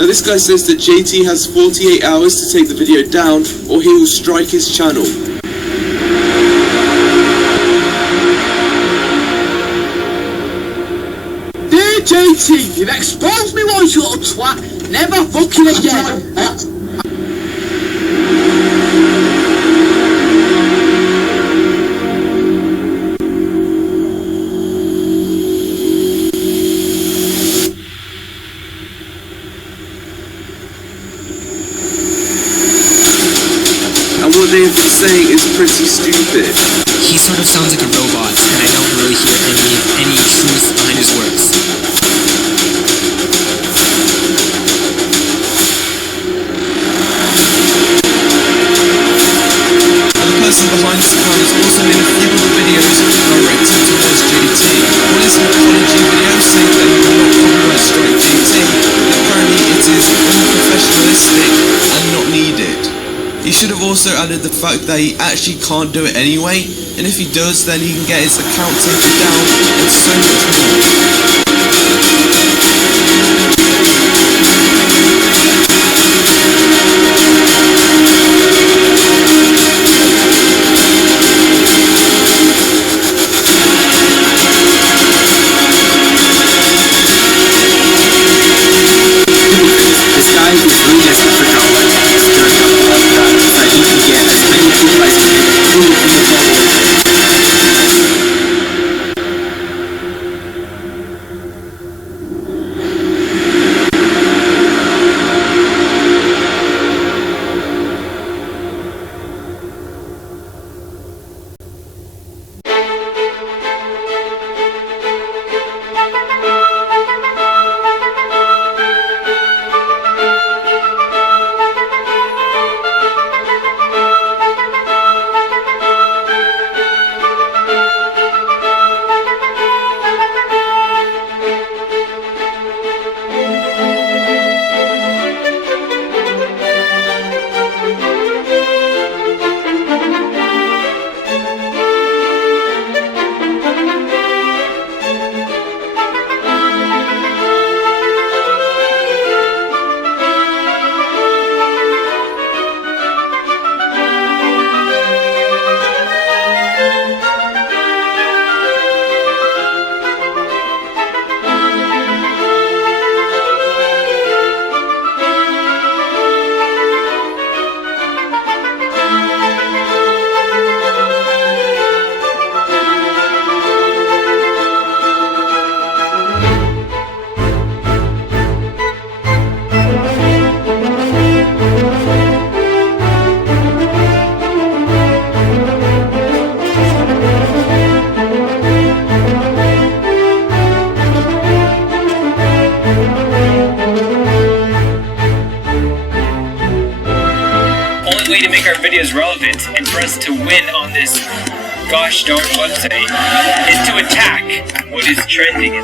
Now this guy says that JT has 48 hours to take the video down or he will strike his channel. Dear JT, you've exposed me once, you little twat. Never fucking again. What they're saying is pretty stupid. He sort of sounds like a robot, and I don't really hear any truth behind his words. The person behind this account has also made a few other videos directed towards JT. One is an apology video saying that he will not copyright strike JT, but apparently it is unprofessionalistic and not needed. He should have also added the fact that he actually can't do it anyway, and if he does, then he can get his account taken down and so much more. This guy is really desperate for download. So he can get as many people as he can through the bubble. Way to make our videos relevant and for us to win on this gosh darn website is to attack what is trending.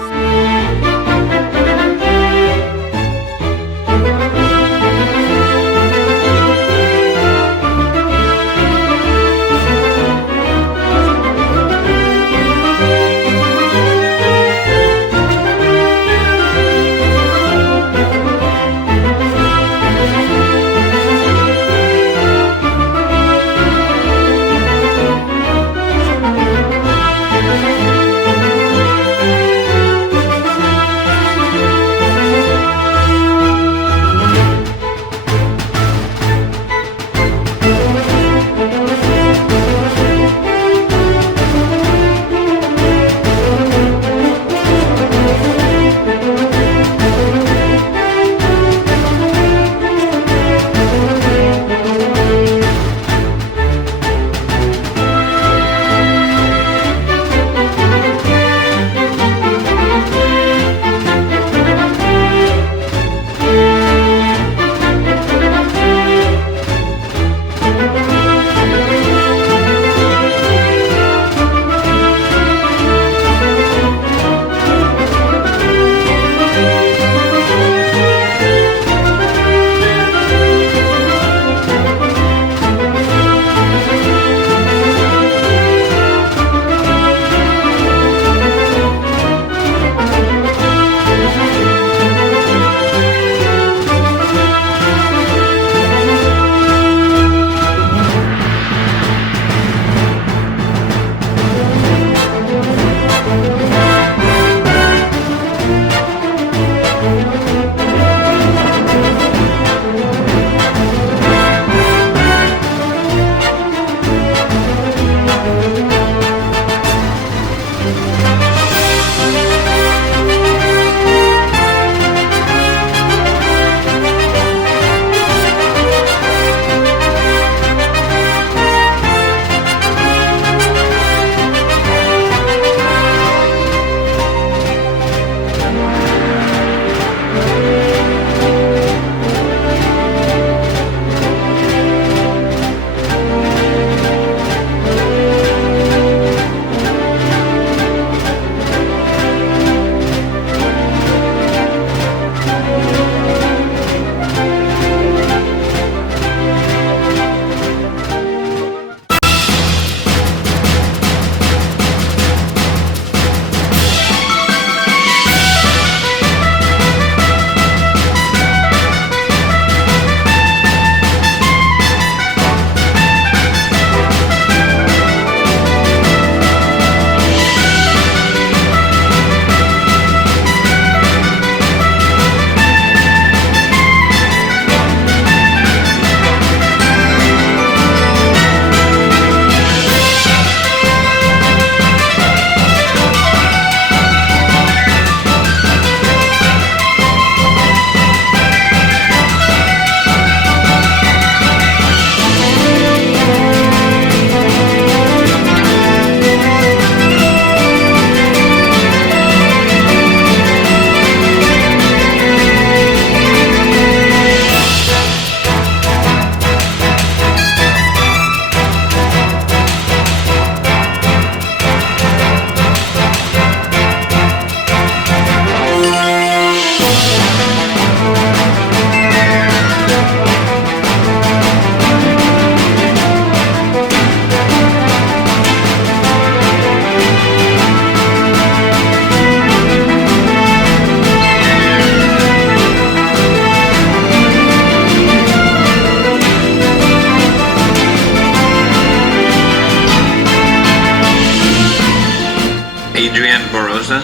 Adrian Barossa?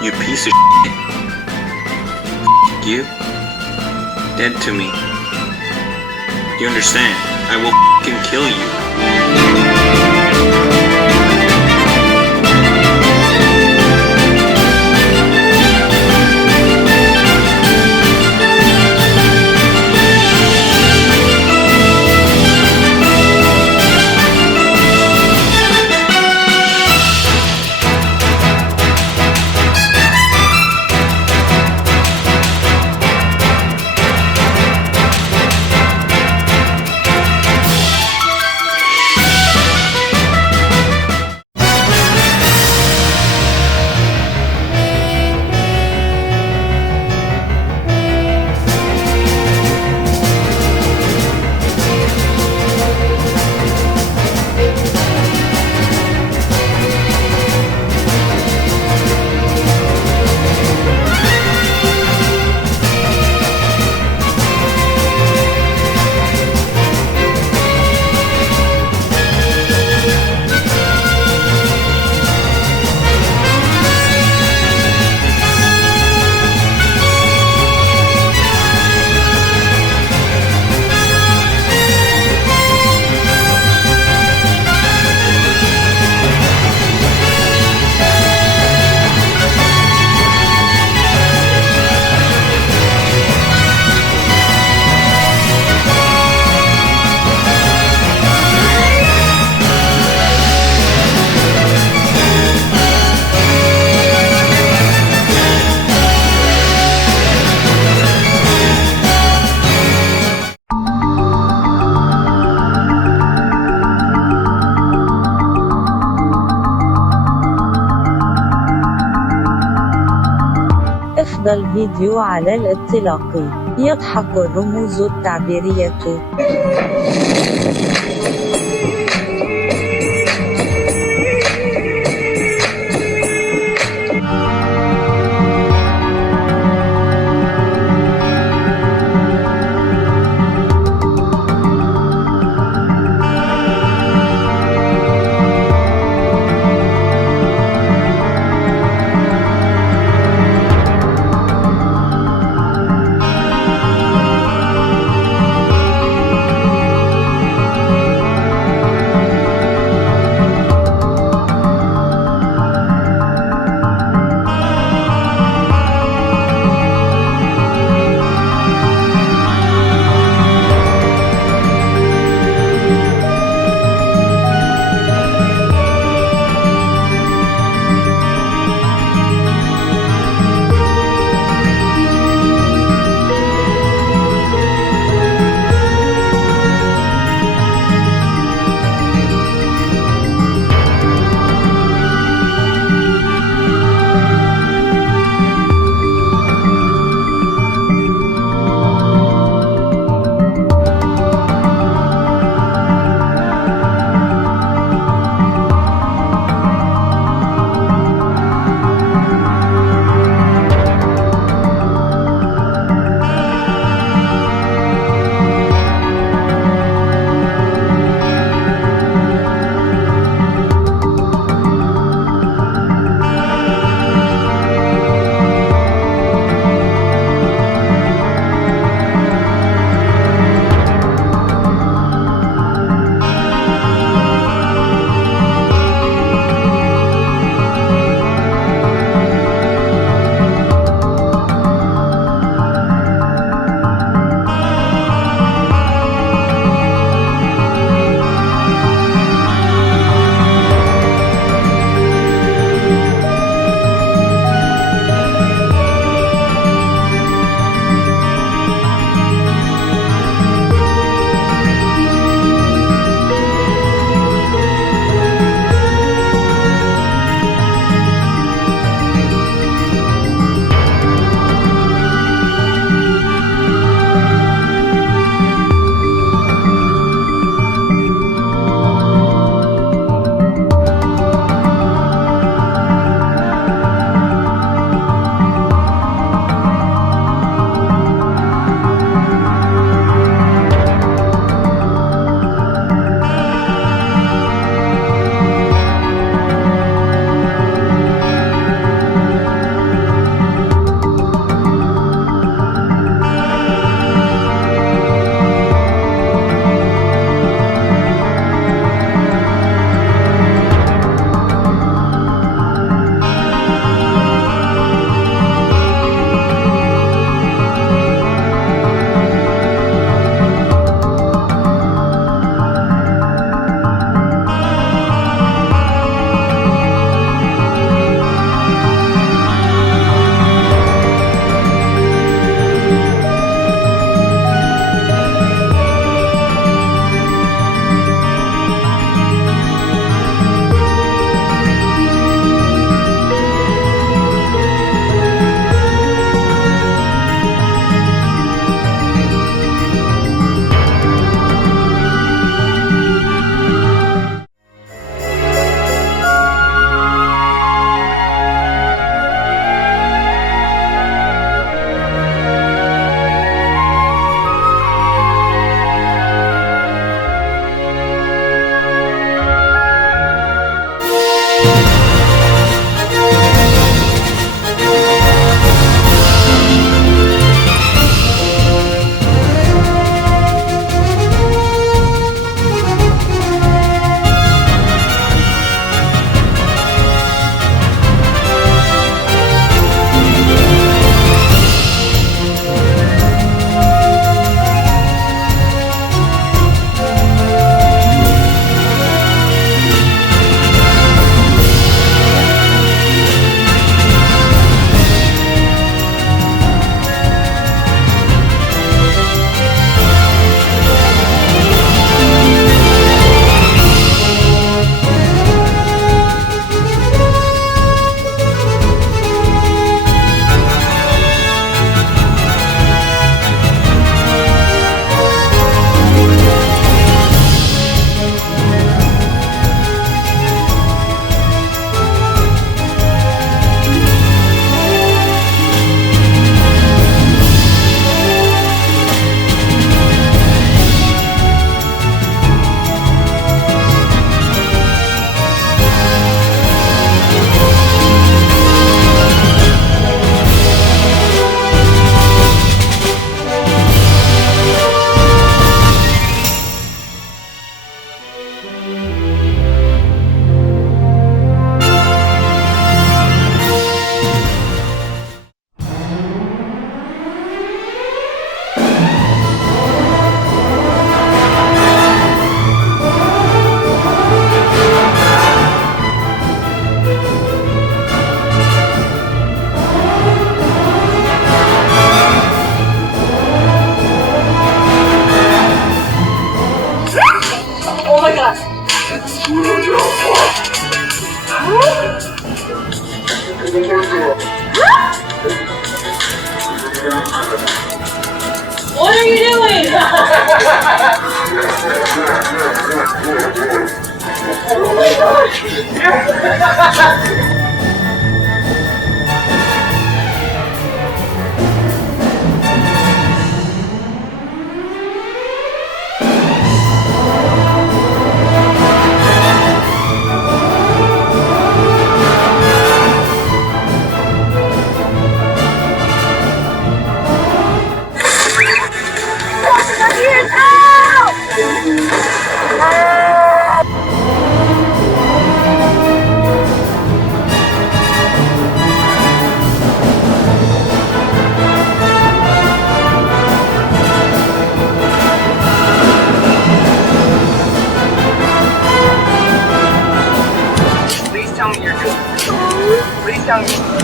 You piece of shit. You? Dead to me. You understand? I will f***ing kill you. أفضل فيديو على الإطلاق. يضحك الرموز التعبيرية.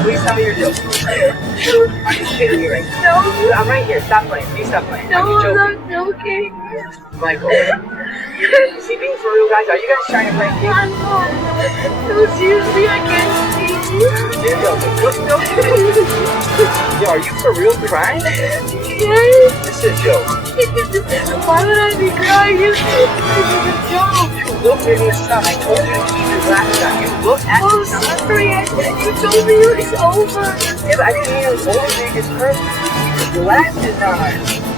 Please tell me you're joking. Are you kidding me right now? No. I'm right here. Stop playing. Please stop playing. No, I'm not joking. Michael. Is he being for real, guys? Are you guys trying to play games? No, seriously, I can't see you. You're joking. Yo, are you for real crying? Yes. This is a joke. Why would I be crying? This is a joke. You looked at your son. I told you to keep your glasses on. You looked at your son. I'm sorry. You told me it was over. Yeah, but I didn't mean it was over. It's perfect. Keep your glasses on.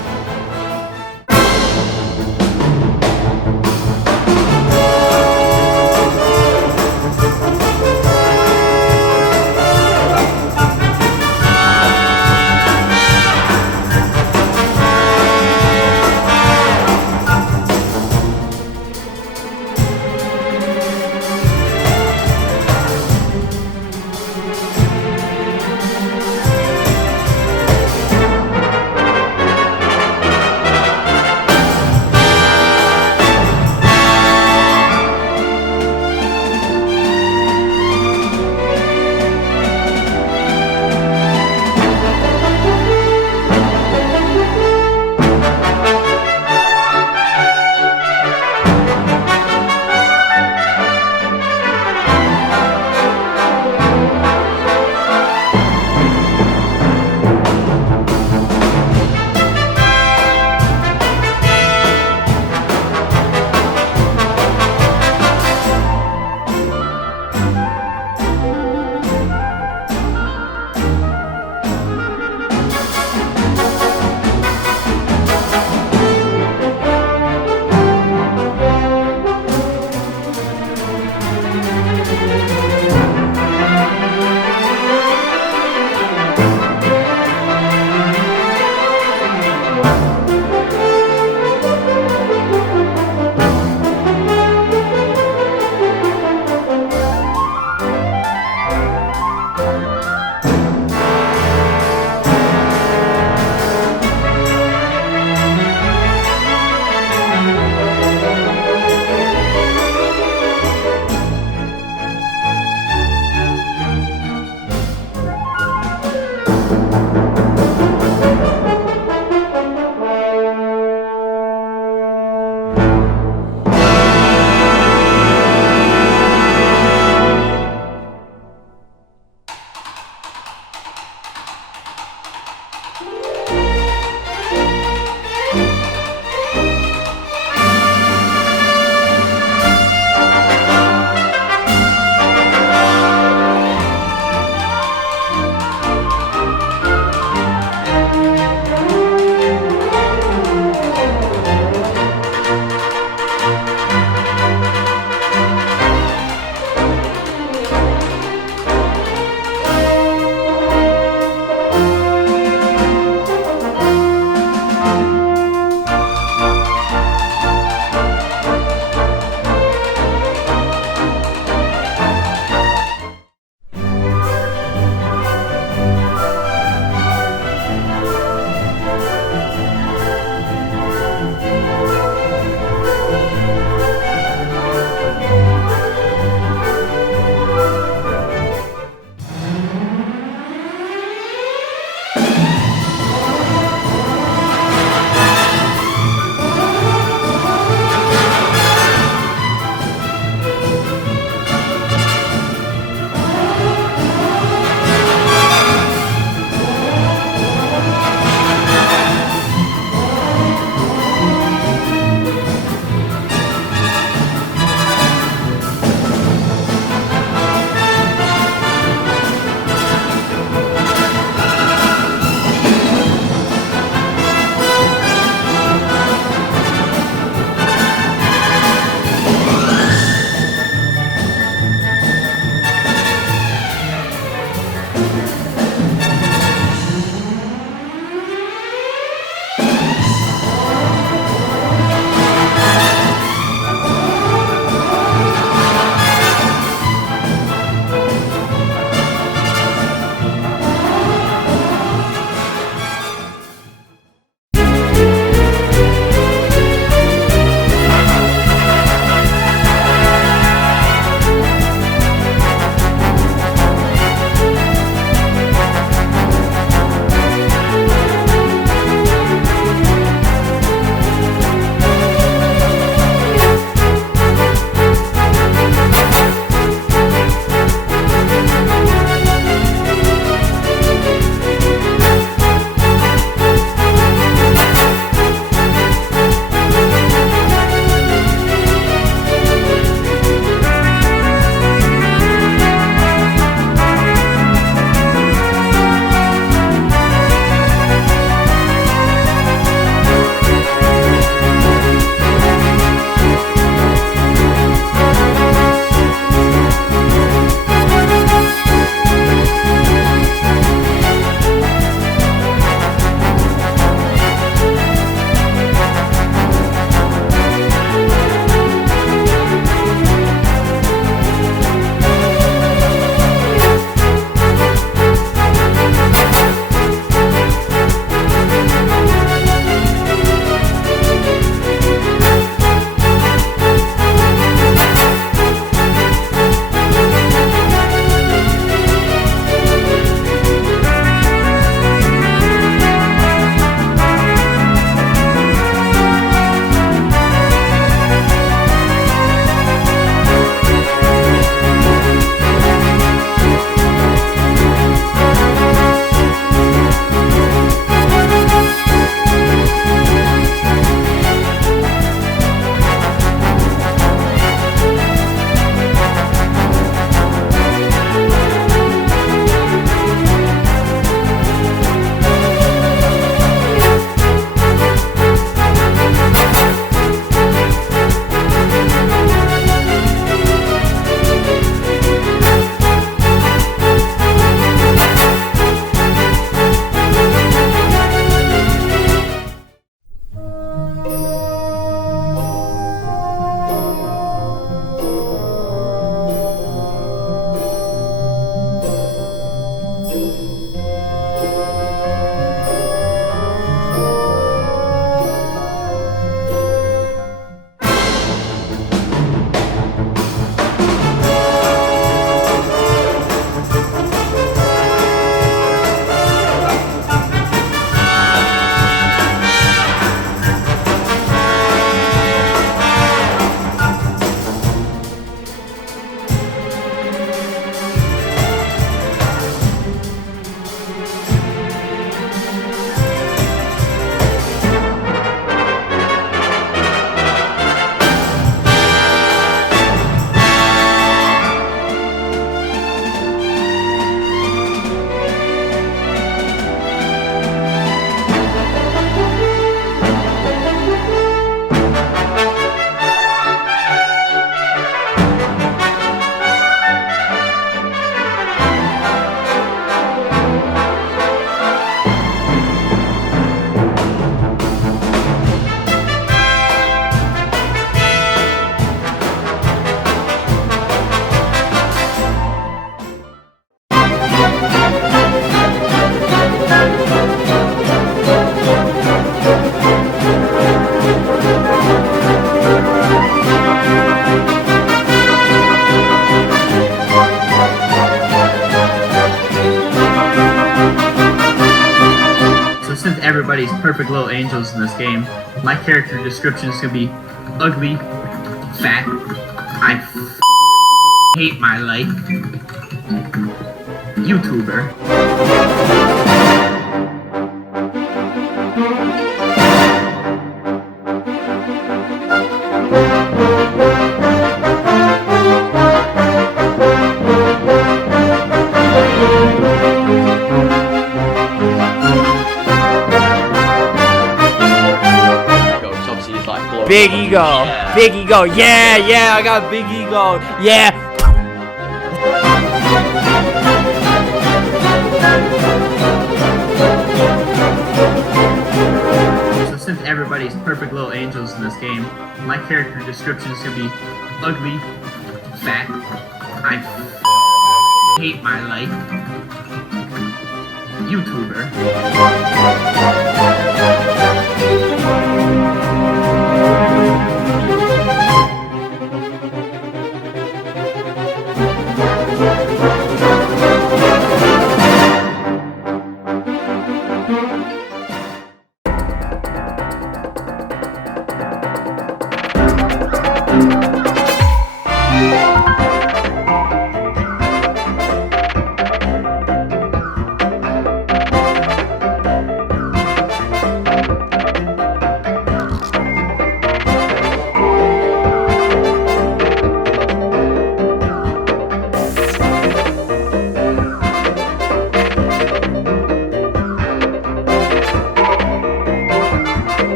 everybody's perfect little angels in this game. My character description is gonna be ugly, fat, I hate my life, YouTuber. Big ego, big ego, yeah, I got big ego, yeah. So since everybody's perfect little angels in this game, my character description is gonna be ugly, fat, I hate my life, YouTuber.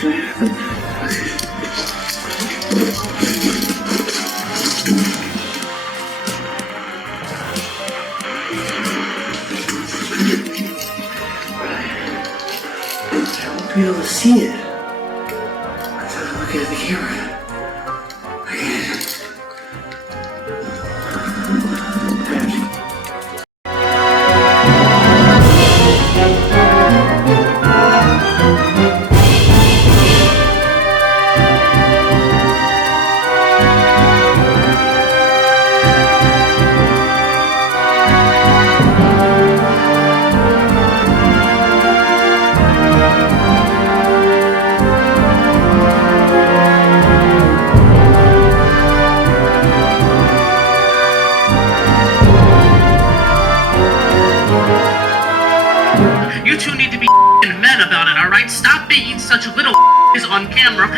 Be able to see it. I thought I was looking at the camera. You two need to be men about it, alright? Stop being such little on camera.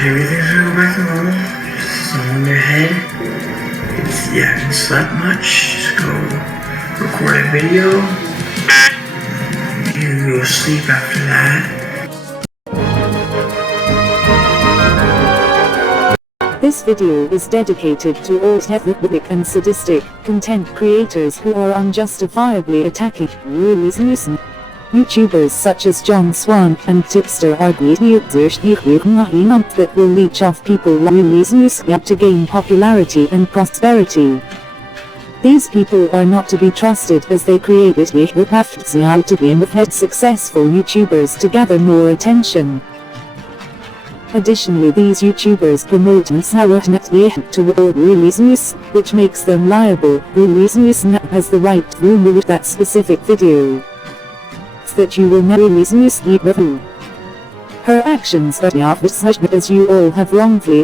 Everything's gonna go back to normal. Just on your head. You haven't slept much. Just go record a video. You go sleep after that. This video is dedicated to all heterophobic and sadistic content creators who are unjustifiably attacking YouTubers such as John Swan and Tipster are that will leech off people to gain popularity and prosperity. These people are not to be trusted as they create it to be successful YouTubers to gather more attention. Additionally, these YouTubers promote toward releases, which makes them liable. Releases has the right to remove that specific video. That you will never release. Her actions are such as you all have wrongfully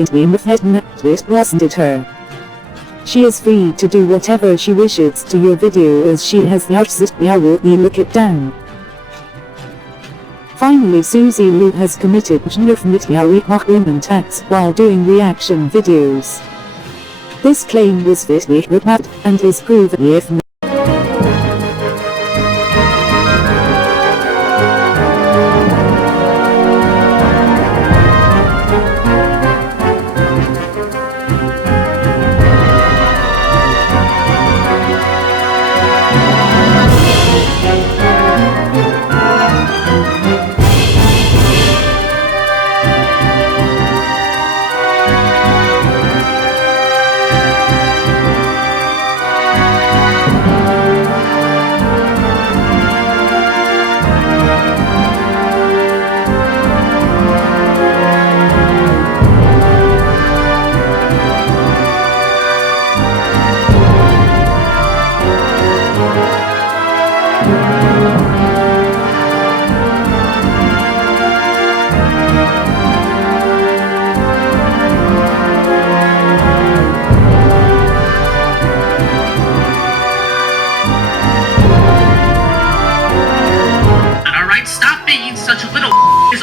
wasn't her. She is free to do whatever she wishes to your video as she has the look it down. Finally, Susie Liu has committed women acts while doing reaction videos. This claim was reported and is proven if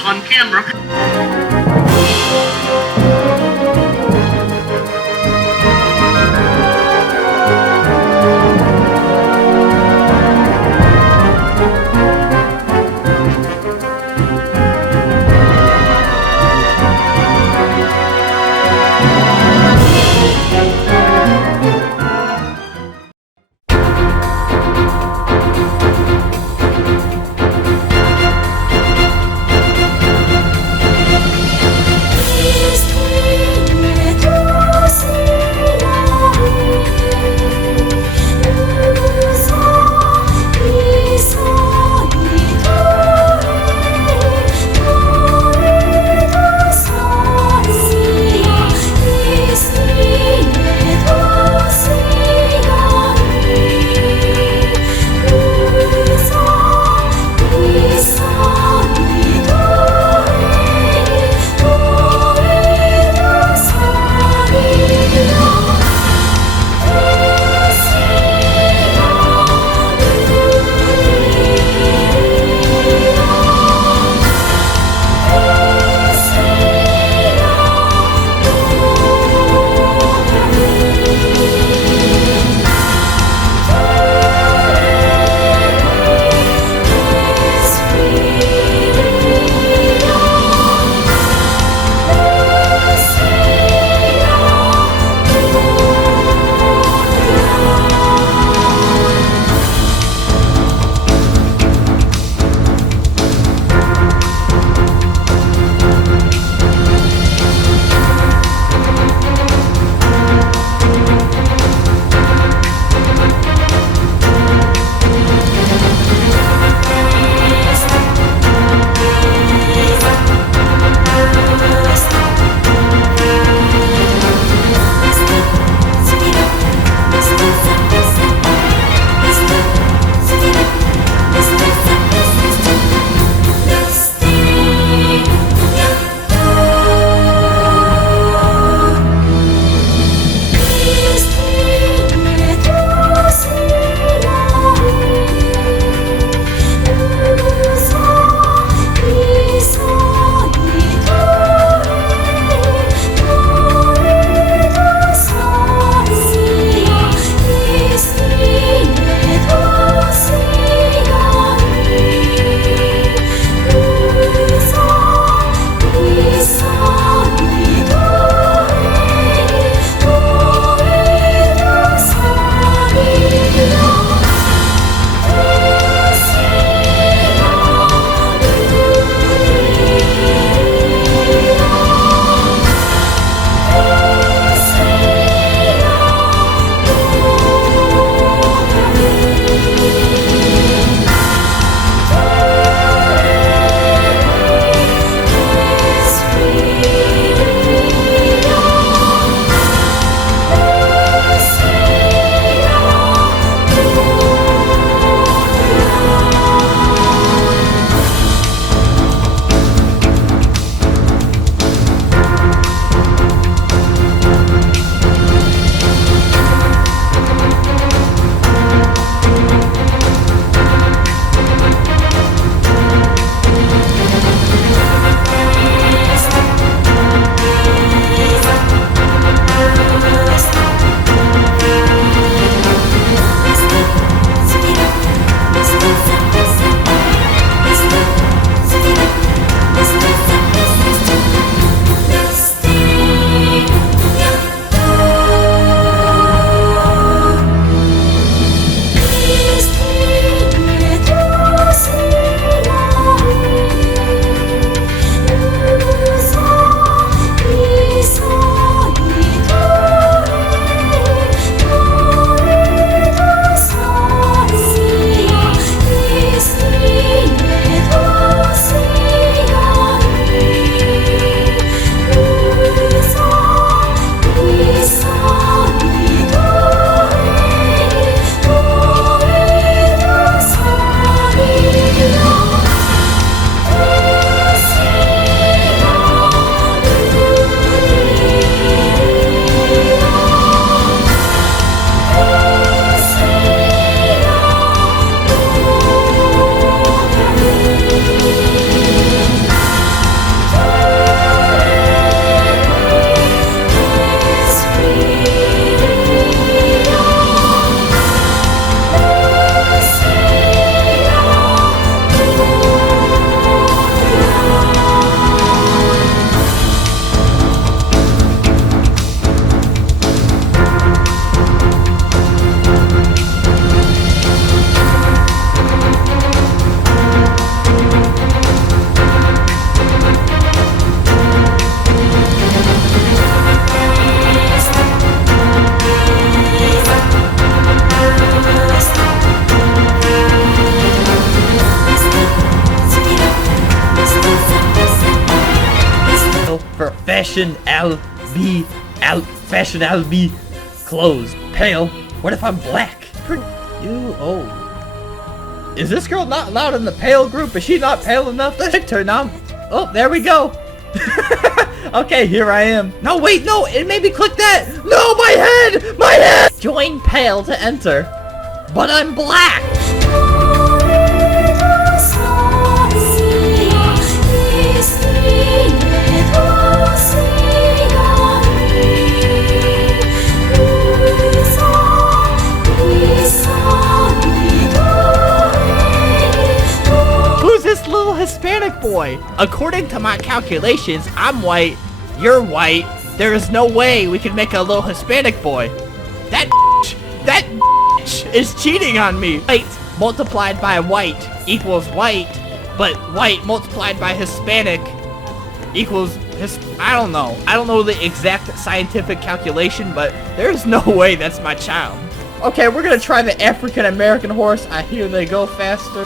on camera. fashion fashion LB clothes. Pale. What if I'm black? Is this girl not allowed in the pale group? Is she not pale enough? Picked her now. Oh, there we go. Okay, here I am. No, wait, no, it made me click that. No, my head! My head! Join pale to enter. But I'm black. Who's this little Hispanic boy? According to my calculations, I'm white, you're white. There is no way we can make a little Hispanic boy. That is cheating on me. White multiplied by white equals white, but white multiplied by Hispanic equals I don't know. I don't know the exact scientific calculation, but there's no way that's my child. Okay, we're gonna try the African American horse. I hear they go faster.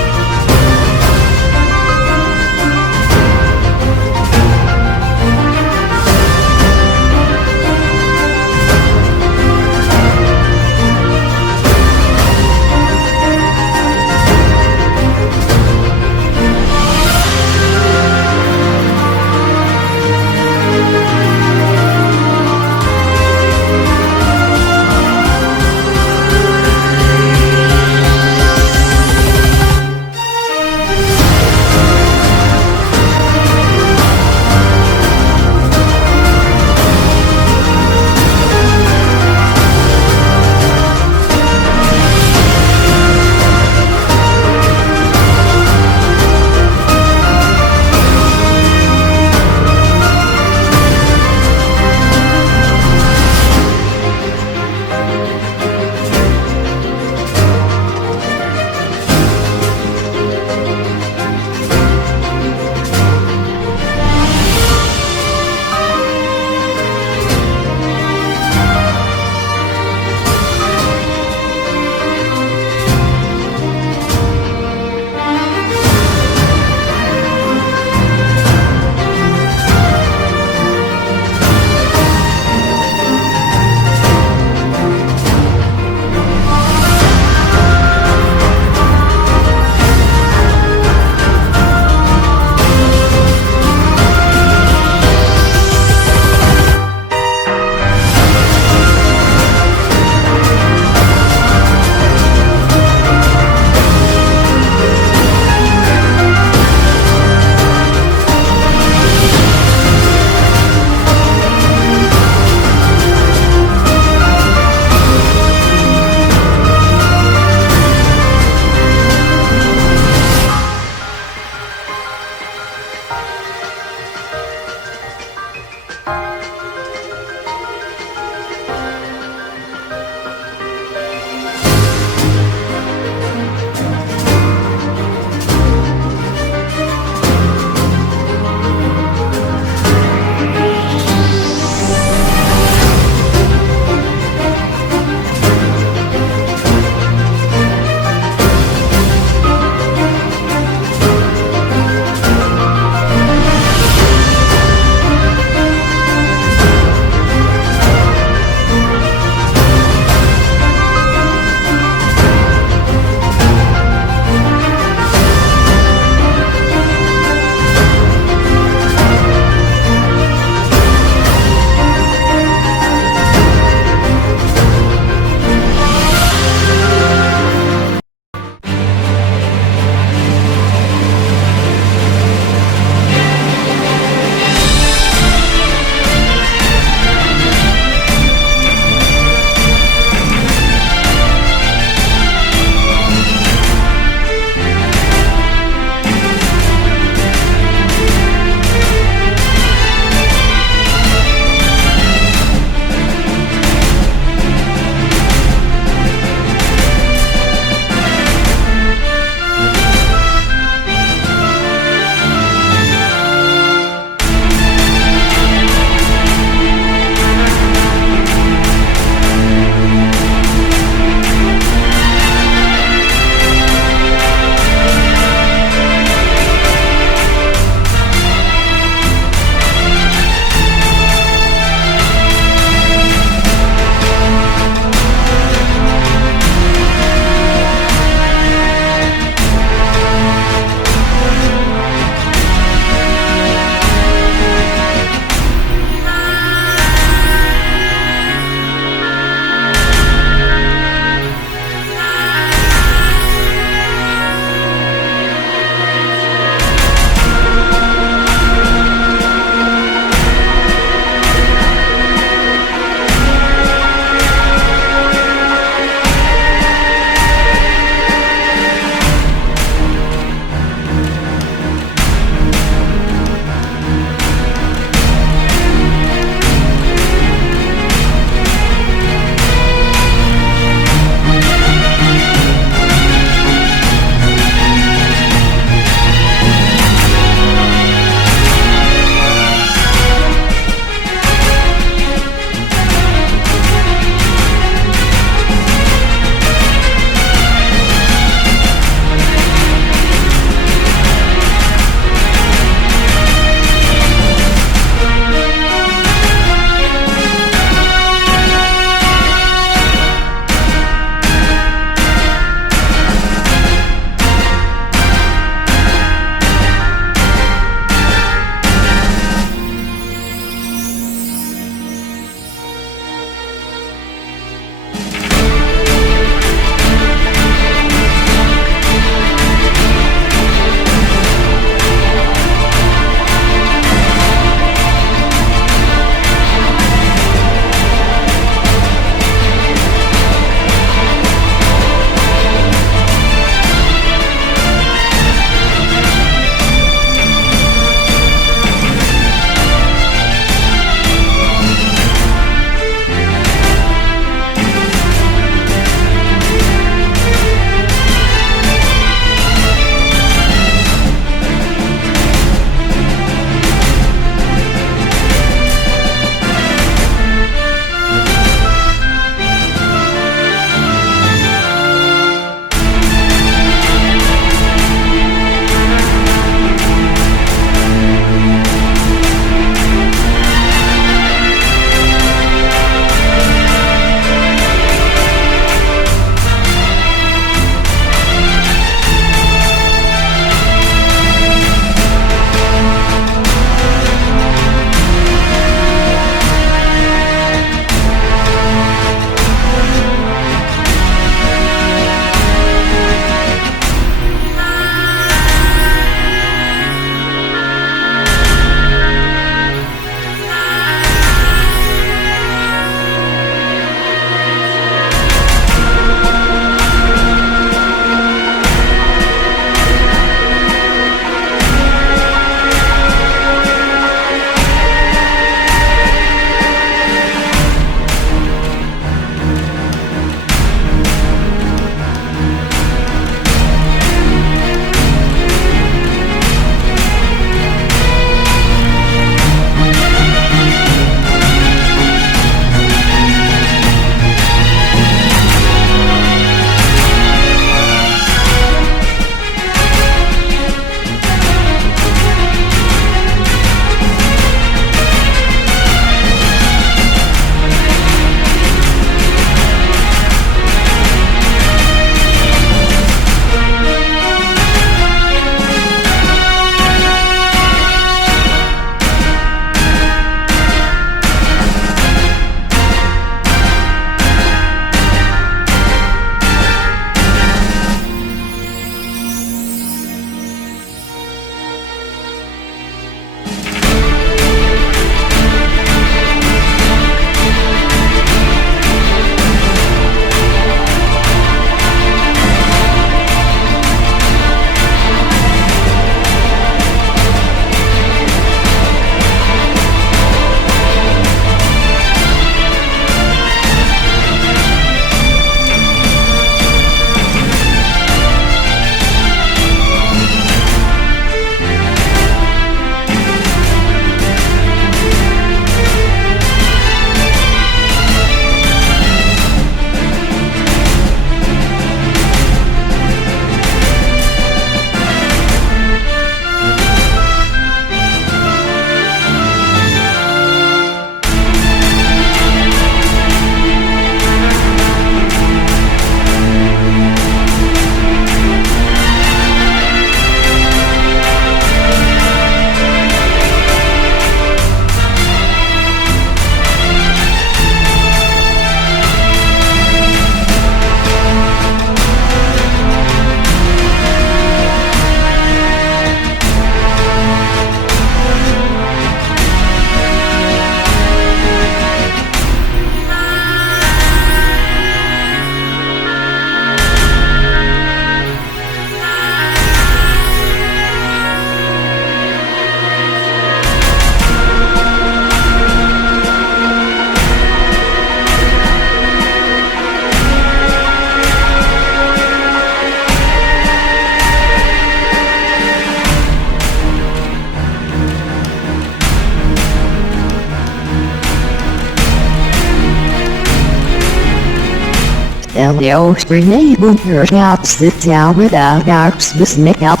Hello, spring winter caps the town without arcs this make up.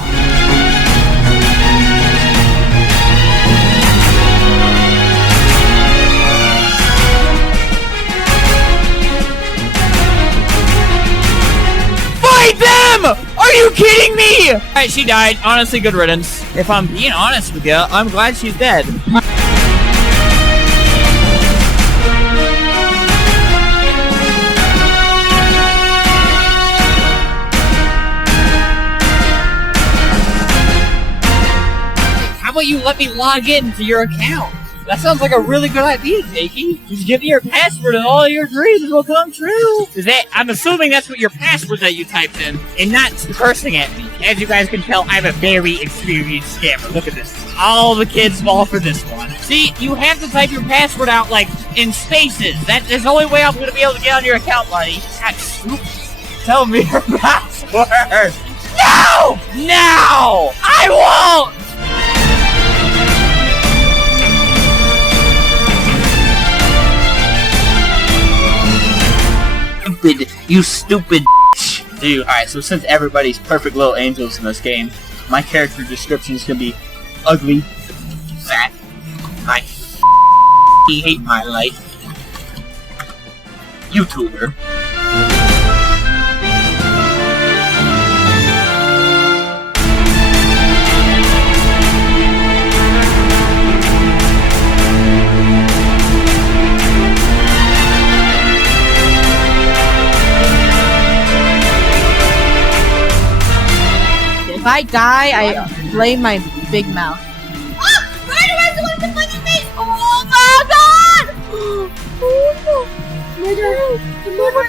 Fight them! Are you kidding me? Alright, she died. Honestly, good riddance. If I'm being honest with you, I'm glad she's dead. How about you let me log into your account? That sounds like a really good idea, Jakey. Just give me your password and all your dreams will come true. Is that? I'm assuming that's what your password that you typed in, and not cursing at me. As you guys can tell, I'm a very experienced scammer. Look at this. All the kids fall for this one. See, you have to type your password out, like, in spaces. That's the only way I'm going to be able to get on your account, buddy. God, tell me your password. No! No! I won't! You stupid bitch. Dude, alright, so since everybody's perfect little angels in this game, my character description is gonna be ugly, fat, I hate my life, YouTuber. If I die, I blame my big mouth. Oh! Spider has the one with the funny face! Oh my god! Oh my god! The murder!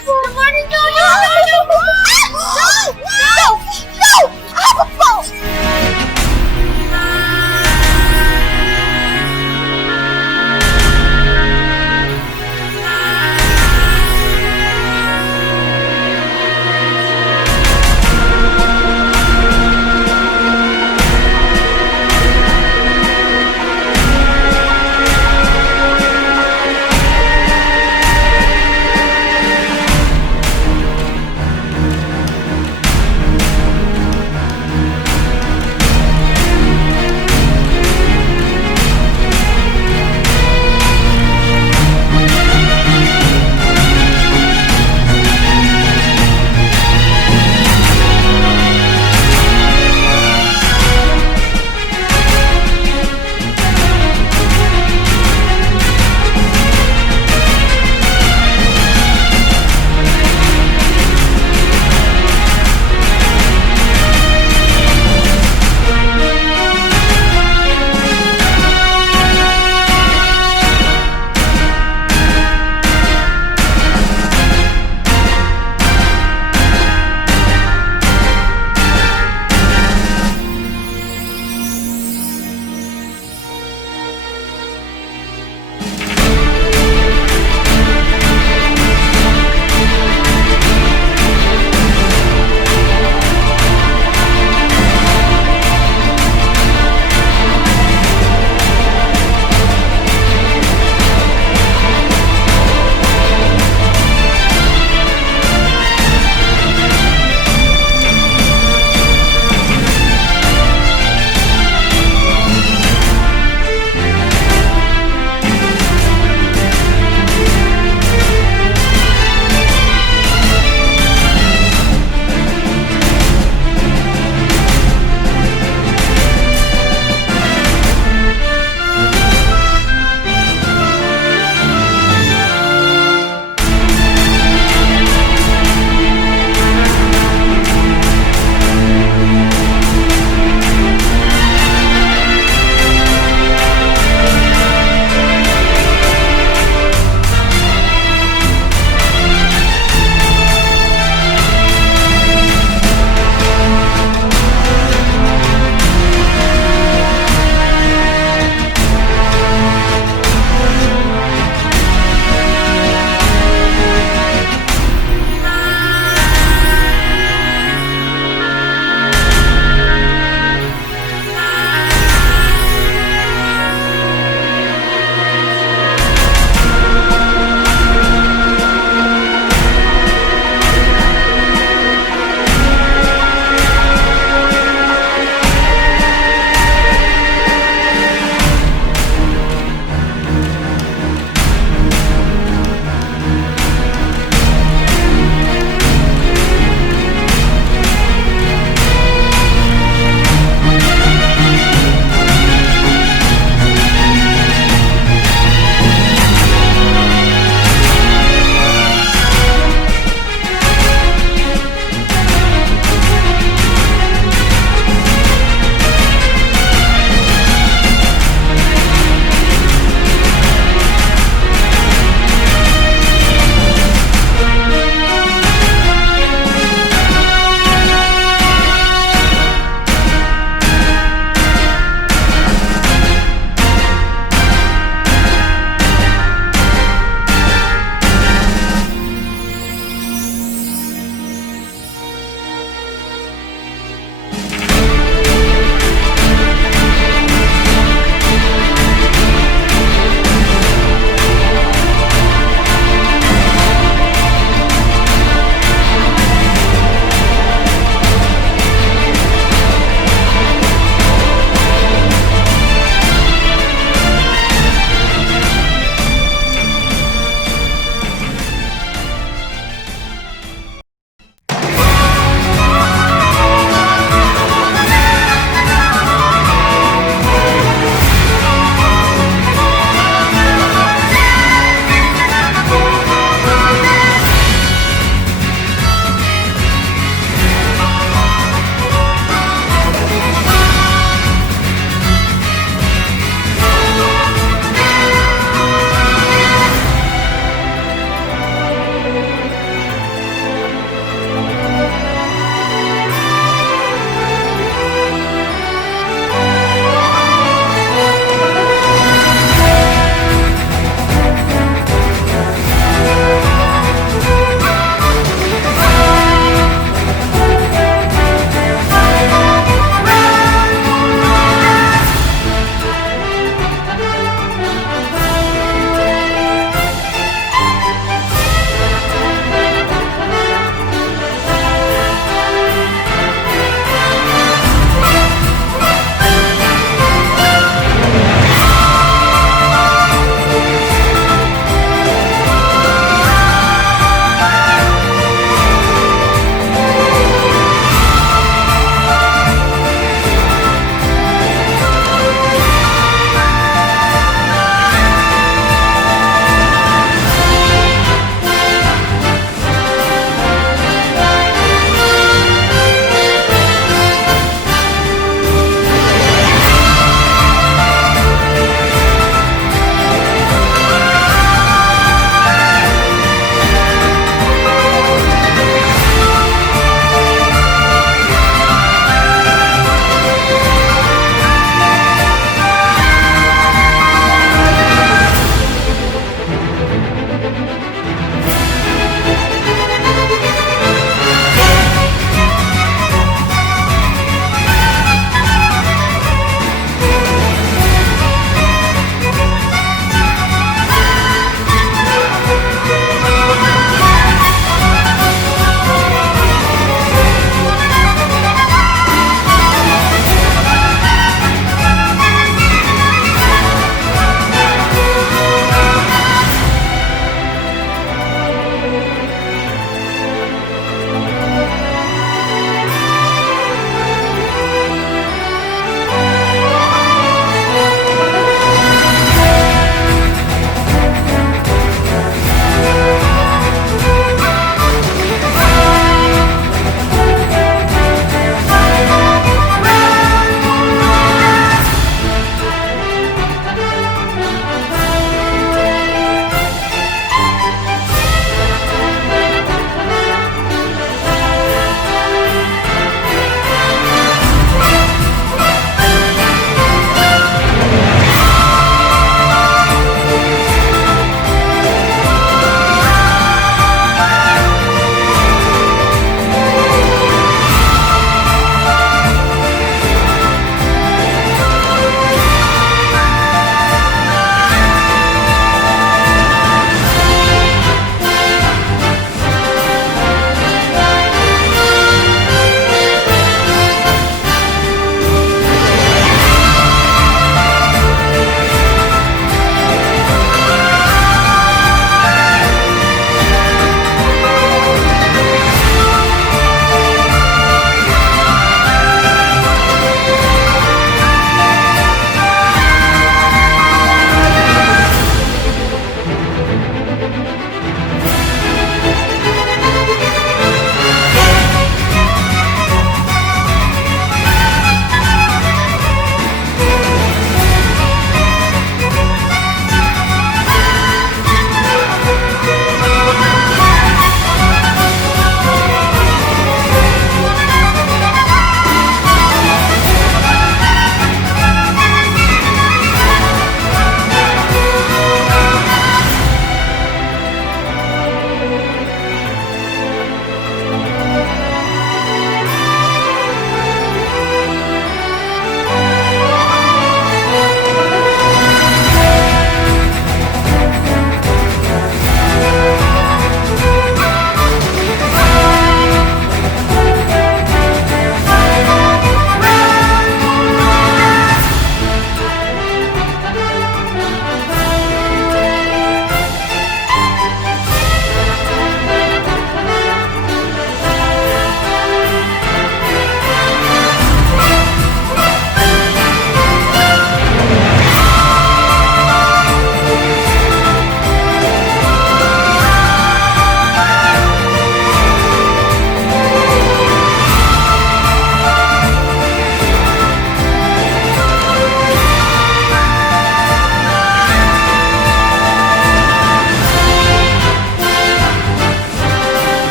No! I have a phone!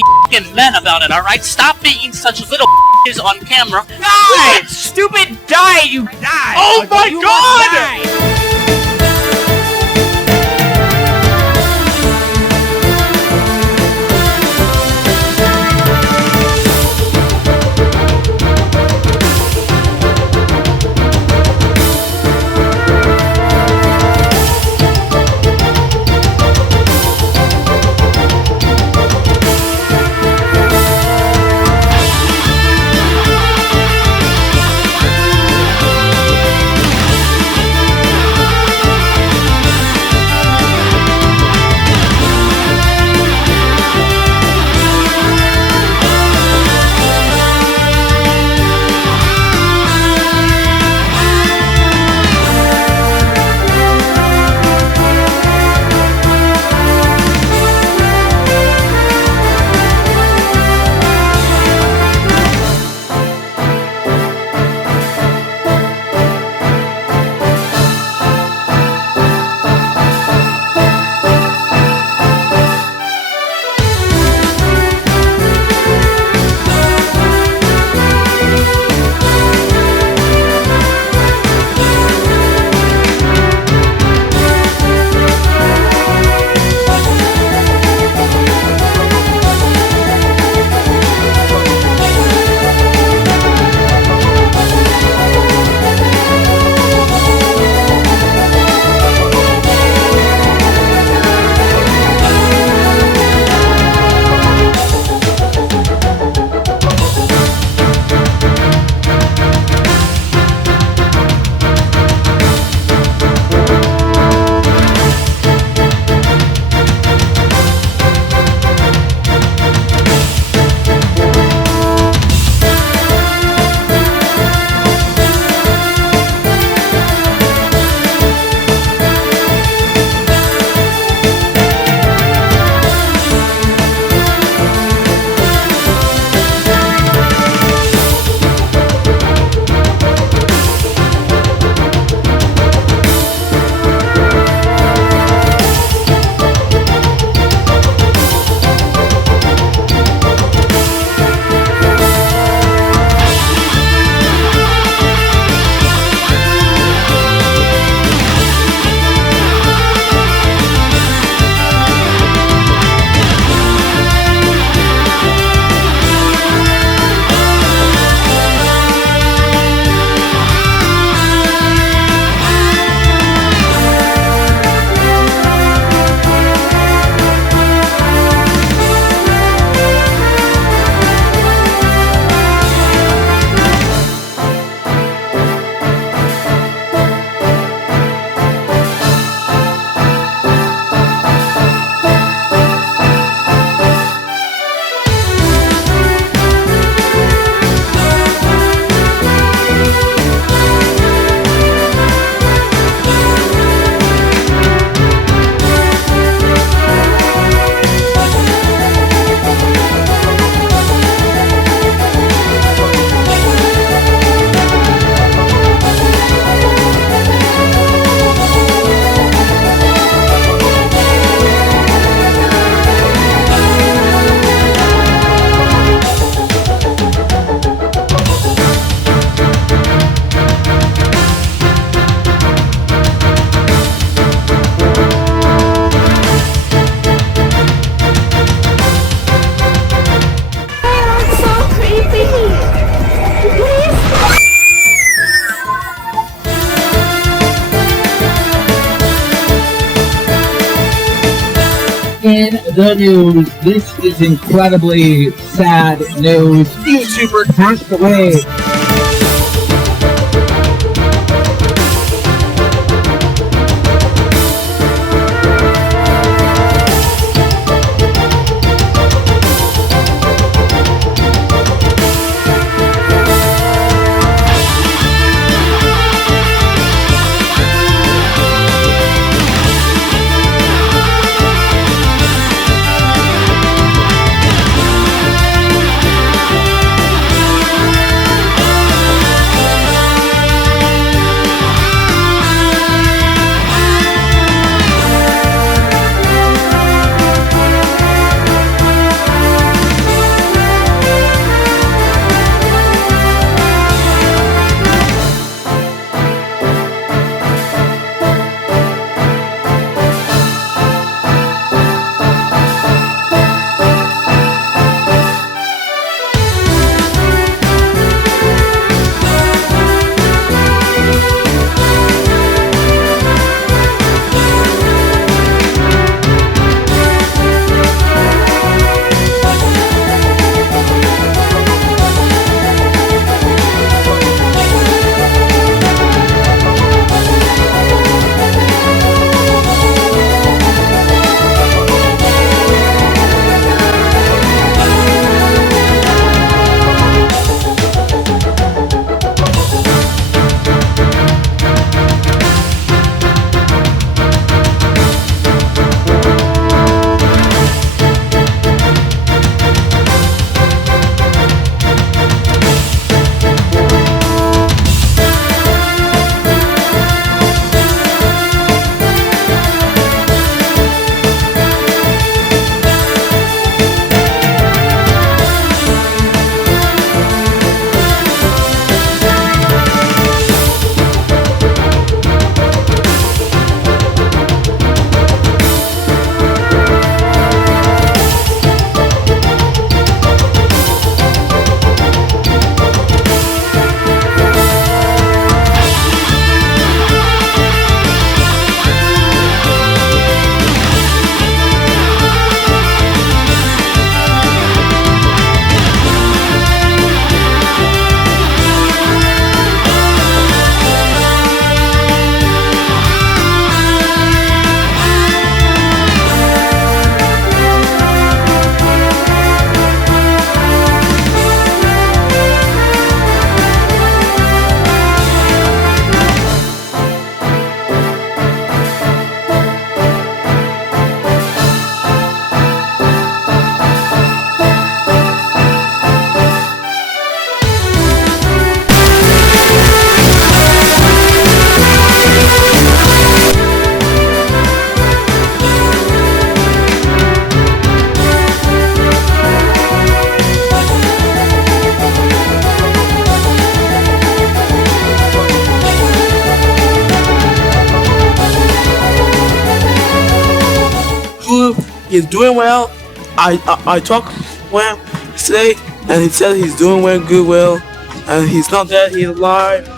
be f***ing men about it, alright? Stop being such little on camera. Die! Stupid die, you die! Oh my You God! must die. In the news, this is incredibly sad news. YouTuber passed away. he's doing well. I talked with him today, and he said he's doing well, good well, and he's not dead, he's alive.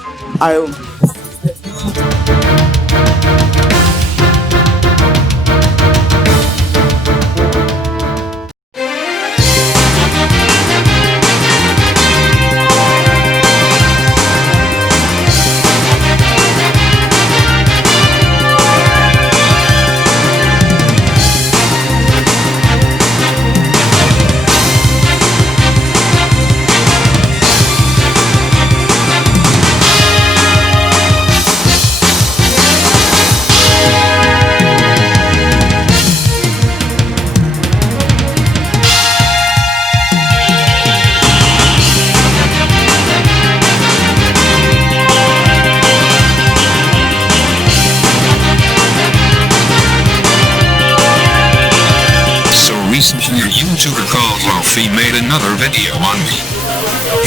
Recently, a YouTuber called Loafee made another video on me.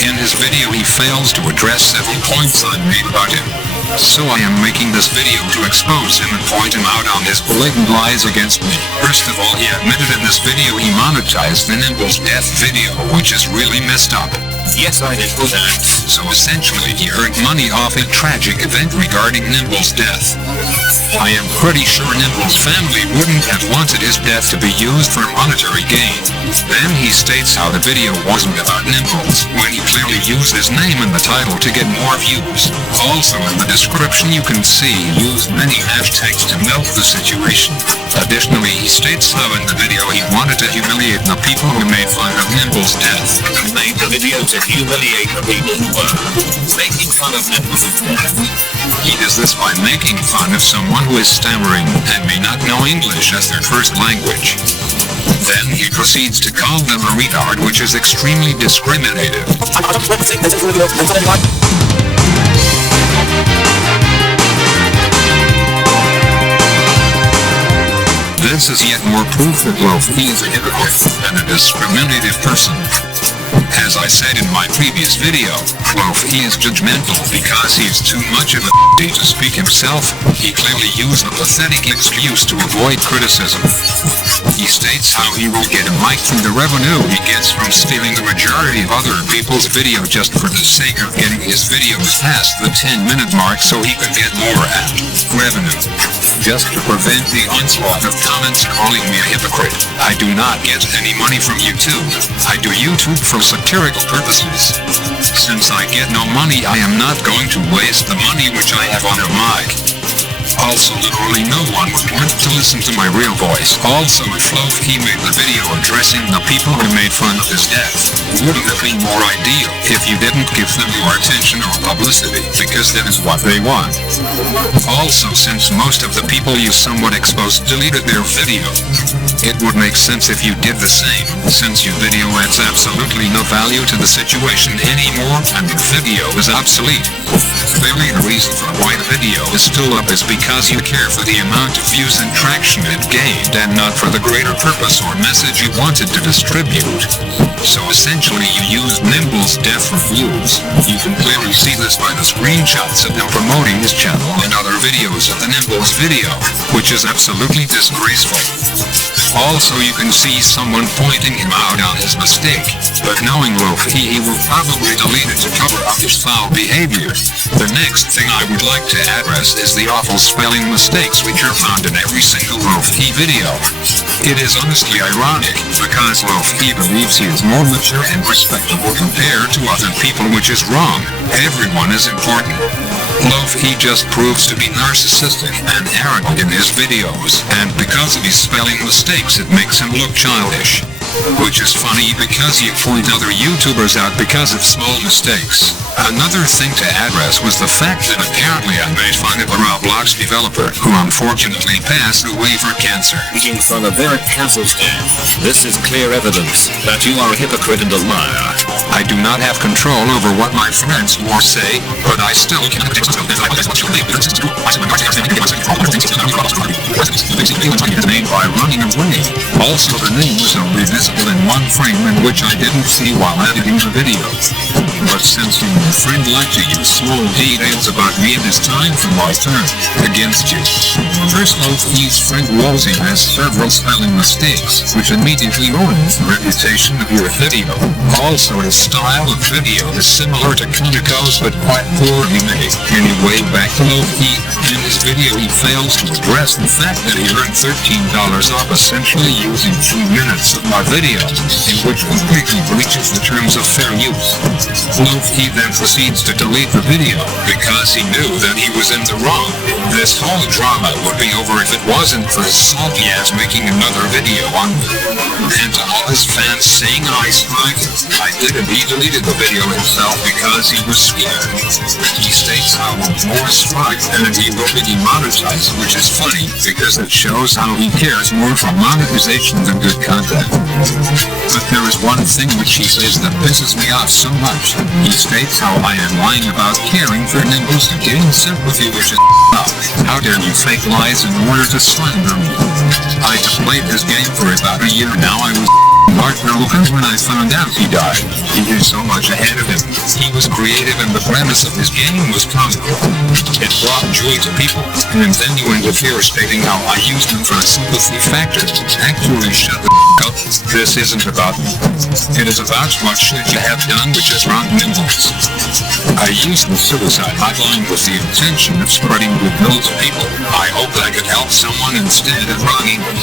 In his video, he fails to address several points I made about him. So I am making this video to expose him and point him out on his blatant lies against me. First of all, he admitted in this video he monetized the Nimble's death video, which is really messed up. Yes, I did that. So essentially, he earned money off a tragic event regarding Nimble's death. I am pretty sure Nimble's family wouldn't have wanted his death to be used for monetary gain. Then he states how the video wasn't about Nimbles, when he clearly used his name in the title to get more views. Also in the description you can see he used many hashtags to milk the situation. Additionally, he states how in the video he wanted to humiliate the people who made fun of Nimble's death. He made the video to humiliate the people who were making fun of Nimble's death. He does this by making fun of someone who is stammering and may not know English as their first language. Then he proceeds to call them a retard, which is extremely discriminative. This is yet more proof that Loafee is a hypocrite and a discriminative person. As I said in my previous video, Loafee is judgmental because he's too much of a to speak himself. He clearly used a pathetic excuse to avoid criticism. He states how he will get a mic from the revenue he gets from stealing the majority of other people's video just for the sake of getting his videos past the 10-minute mark so he could get more ad revenue. Just to prevent the onslaught of comments calling me a hypocrite. I do not get any money from YouTube. I do YouTube for satirical purposes. Since I get no money, I am not going to waste the money which I have on a mic. Also, literally no one would want to listen to my real voice. Also, if Loafee made the video addressing the people who made fun of his death, wouldn't it be more ideal if you didn't give them more attention or publicity, because that is what they want? Also, since most of the people you somewhat exposed deleted their video, it would make sense if you did the same, since your video adds absolutely no value to the situation anymore and the video is obsolete. Clearly the reason for why the video is still up is because you care for the amount of views and traction it gained and not for the greater purpose or message you wanted to distribute. So essentially you used Nimble's death for views. You can clearly see this by the screenshots of him promoting his channel and other videos of the Nimble's video, which is absolutely disgraceful. Also, you can see someone pointing him out on his mistake, but knowing Loafee, he will probably delete it to cover up his foul behavior. The next thing I would like to address is the awful spelling mistakes which are found in every single Loafee video. It is honestly ironic, because Loafee believes he is more mature and respectable compared to other people, which is wrong. Everyone is important. Loafee just proves to be narcissistic and arrogant in his videos, and because of his spelling mistakes it makes him look childish. Which is funny because you point other YouTubers out because of small mistakes. Another thing to address was the fact that apparently I made fun of a Roblox developer who unfortunately passed away for cancer. Making fun of Eric Castle's death. This is clear evidence that you are a hypocrite and a liar. I do not have control over what my friends will say, but I still can't made by running away. Also, the name was only visible in one frame in which I didn't see while editing the video. but since your friend liked to use small details about me, it is time for my turn against you. First, Loafee's friend Ozzy has several spelling mistakes, which immediately ruins the reputation of your video. Also, his style of video is similar to Conoco's, but quite poorly made. Anyway, back to Loafee. In his video, he fails to address the fact that he earned $13 off essentially using 2 minutes of my video, in which completely breaches the terms of fair use. Loafee then proceeds to delete the video, because he knew that he was in the wrong. This whole drama would be over if it wasn't for his salty ass making another video on me. And to all his fans saying I strike, I didn't. He deleted the video himself because he was scared. He states how one more strike and he will be demonetized, which is funny because it shows how he cares more for monetization than good content. But there is one thing which he says that pisses me off so much. He states how I am lying about caring for nibbles and getting sympathy, which is up. How dare you fake lies in order to slander me? I have played this game for about a year now. I was heartbroken when I found out he died. He is so much ahead of him. He was creative and the premise of his game was comical. It brought joy to people, and then you interfere stating how I used him for a sympathy factor. Actually, shut the up. This isn't about me. It is about what should you have done, which is wrong nibbles. I used the suicide hotline with the intention of spreading goodwill to people. I hoped I could help someone instead of wronging them.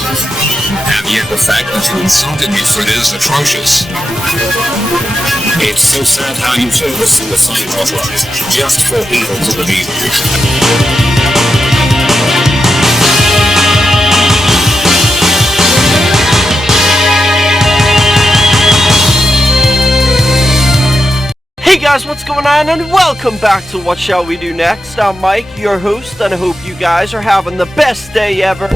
And yet the fact that you insulted me for it is atrocious. It's so sad how you chose the suicide hotline, just for people to believe you. Hey guys, what's going on, and welcome back to What Shall We Do Next. I'm Mike, your host, and I hope you guys are having the best day ever.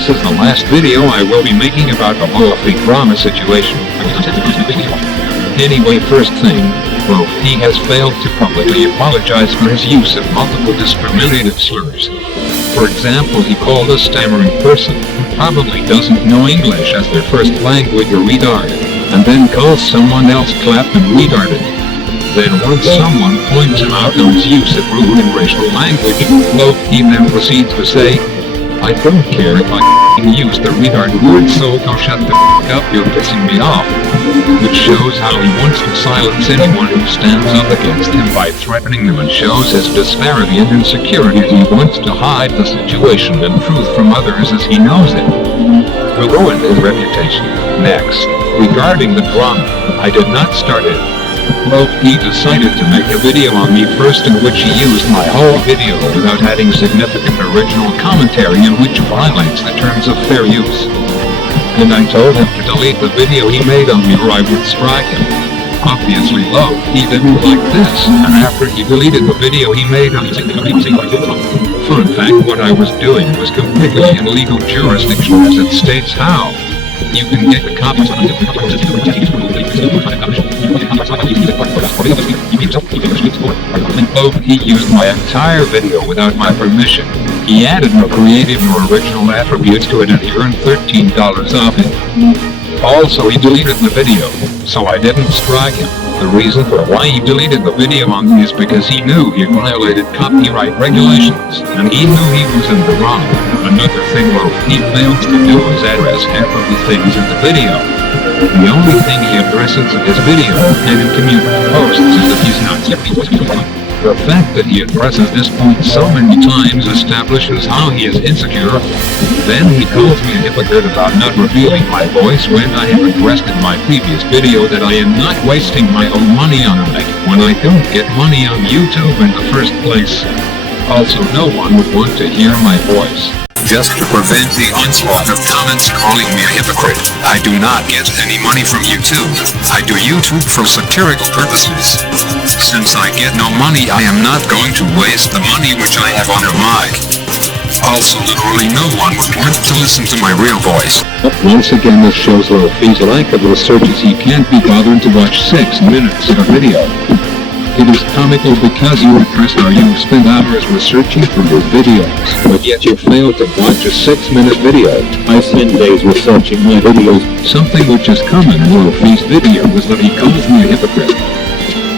This is the last video I will be making about the Loafee drama situation. Anyway, first thing, Loafee has failed to publicly apologize for his use of multiple discriminative slurs. For example, he called a stammering person who probably doesn't know English as their first language a retard, and then calls someone else clap and retarded. Then once someone points him out on his use of rude and racial language, Loafee then proceeds to say, I don't care if I use the retard word, so go shut the up, you're pissing me off. Which shows how he wants to silence anyone who stands up against him by threatening them, and shows his disparity and insecurity. He wants to hide the situation and truth from others as he knows it. Will ruin his reputation. Next, regarding the drama, I did not start it. Loafee decided to make a video on me first, in which he used my whole video without adding significant original commentary, in which violates the terms of fair use. And I told him to delete the video he made on me or I would strike him. Obviously Loafee didn't like this, and after he deleted the video he made on me. Fun fact, what I was doing was completely in legal jurisdiction, as it states how. You can get the copies on Loafee used my entire video without my permission. He added no creative or original attributes to it, and he earned $13 off it. Also, he deleted the video, so I didn't strike him. The reason for why he deleted the video on me is because he knew he violated copyright regulations, and he knew he was in the wrong. Another thing Loafee failed to do is address half of the things in the video. The only thing he addresses in his video and in community posts is that he's not yet. The fact that he addresses this point so many times establishes how he is insecure. Then he calls me a hypocrite about not revealing my voice when I have addressed in my previous video that I am not wasting my own money on a mic when I don't get money on YouTube in the first place. Also, no one would want to hear my voice. Just to prevent the onslaught of comments calling me a hypocrite, I do not get any money from YouTube. I do YouTube for satirical purposes. Since I get no money, I am not going to waste the money which I have on a mic. Also, literally no one would want to listen to my real voice. Once again, this shows Loafee's lack of research as he can't be bothered to watch 6 minutes of a video. It is comical because you request how you spend hours researching for your videos, but yet you fail to watch a 6-minute video. I spend days researching my videos. Something which is common in Loafee's video is that he calls me a hypocrite.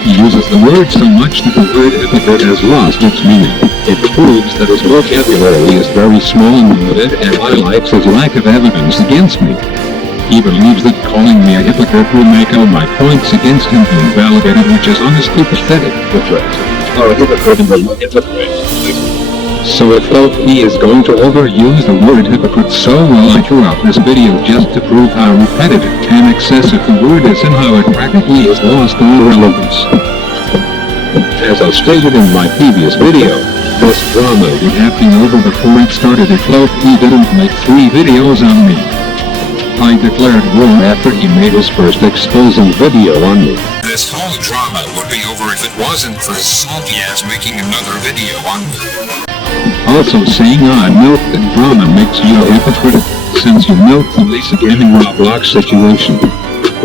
He uses the word so much that the word hypocrite has lost its meaning. It proves that his vocabulary is very small and limited, and highlights his lack of evidence against me. He believes that calling me a hypocrite will make all my points against him invalidated, which is honestly pathetic. The threat are a hypocrite and a hypocrite. So if Loafee is going to overuse the word hypocrite so well, I threw out this video just to prove how repetitive and excessive the word is and how it practically has lost all relevance. As I stated in my previous video, this drama would have been over before it started if Loafee didn't make 3 videos on me. I declared war after he made his first exposing video on me. This whole drama would be over if it wasn't for salty ass making another video on me. Also saying I note that drama makes you a hypocrite, since you note the Lisa Gaming Roblox situation.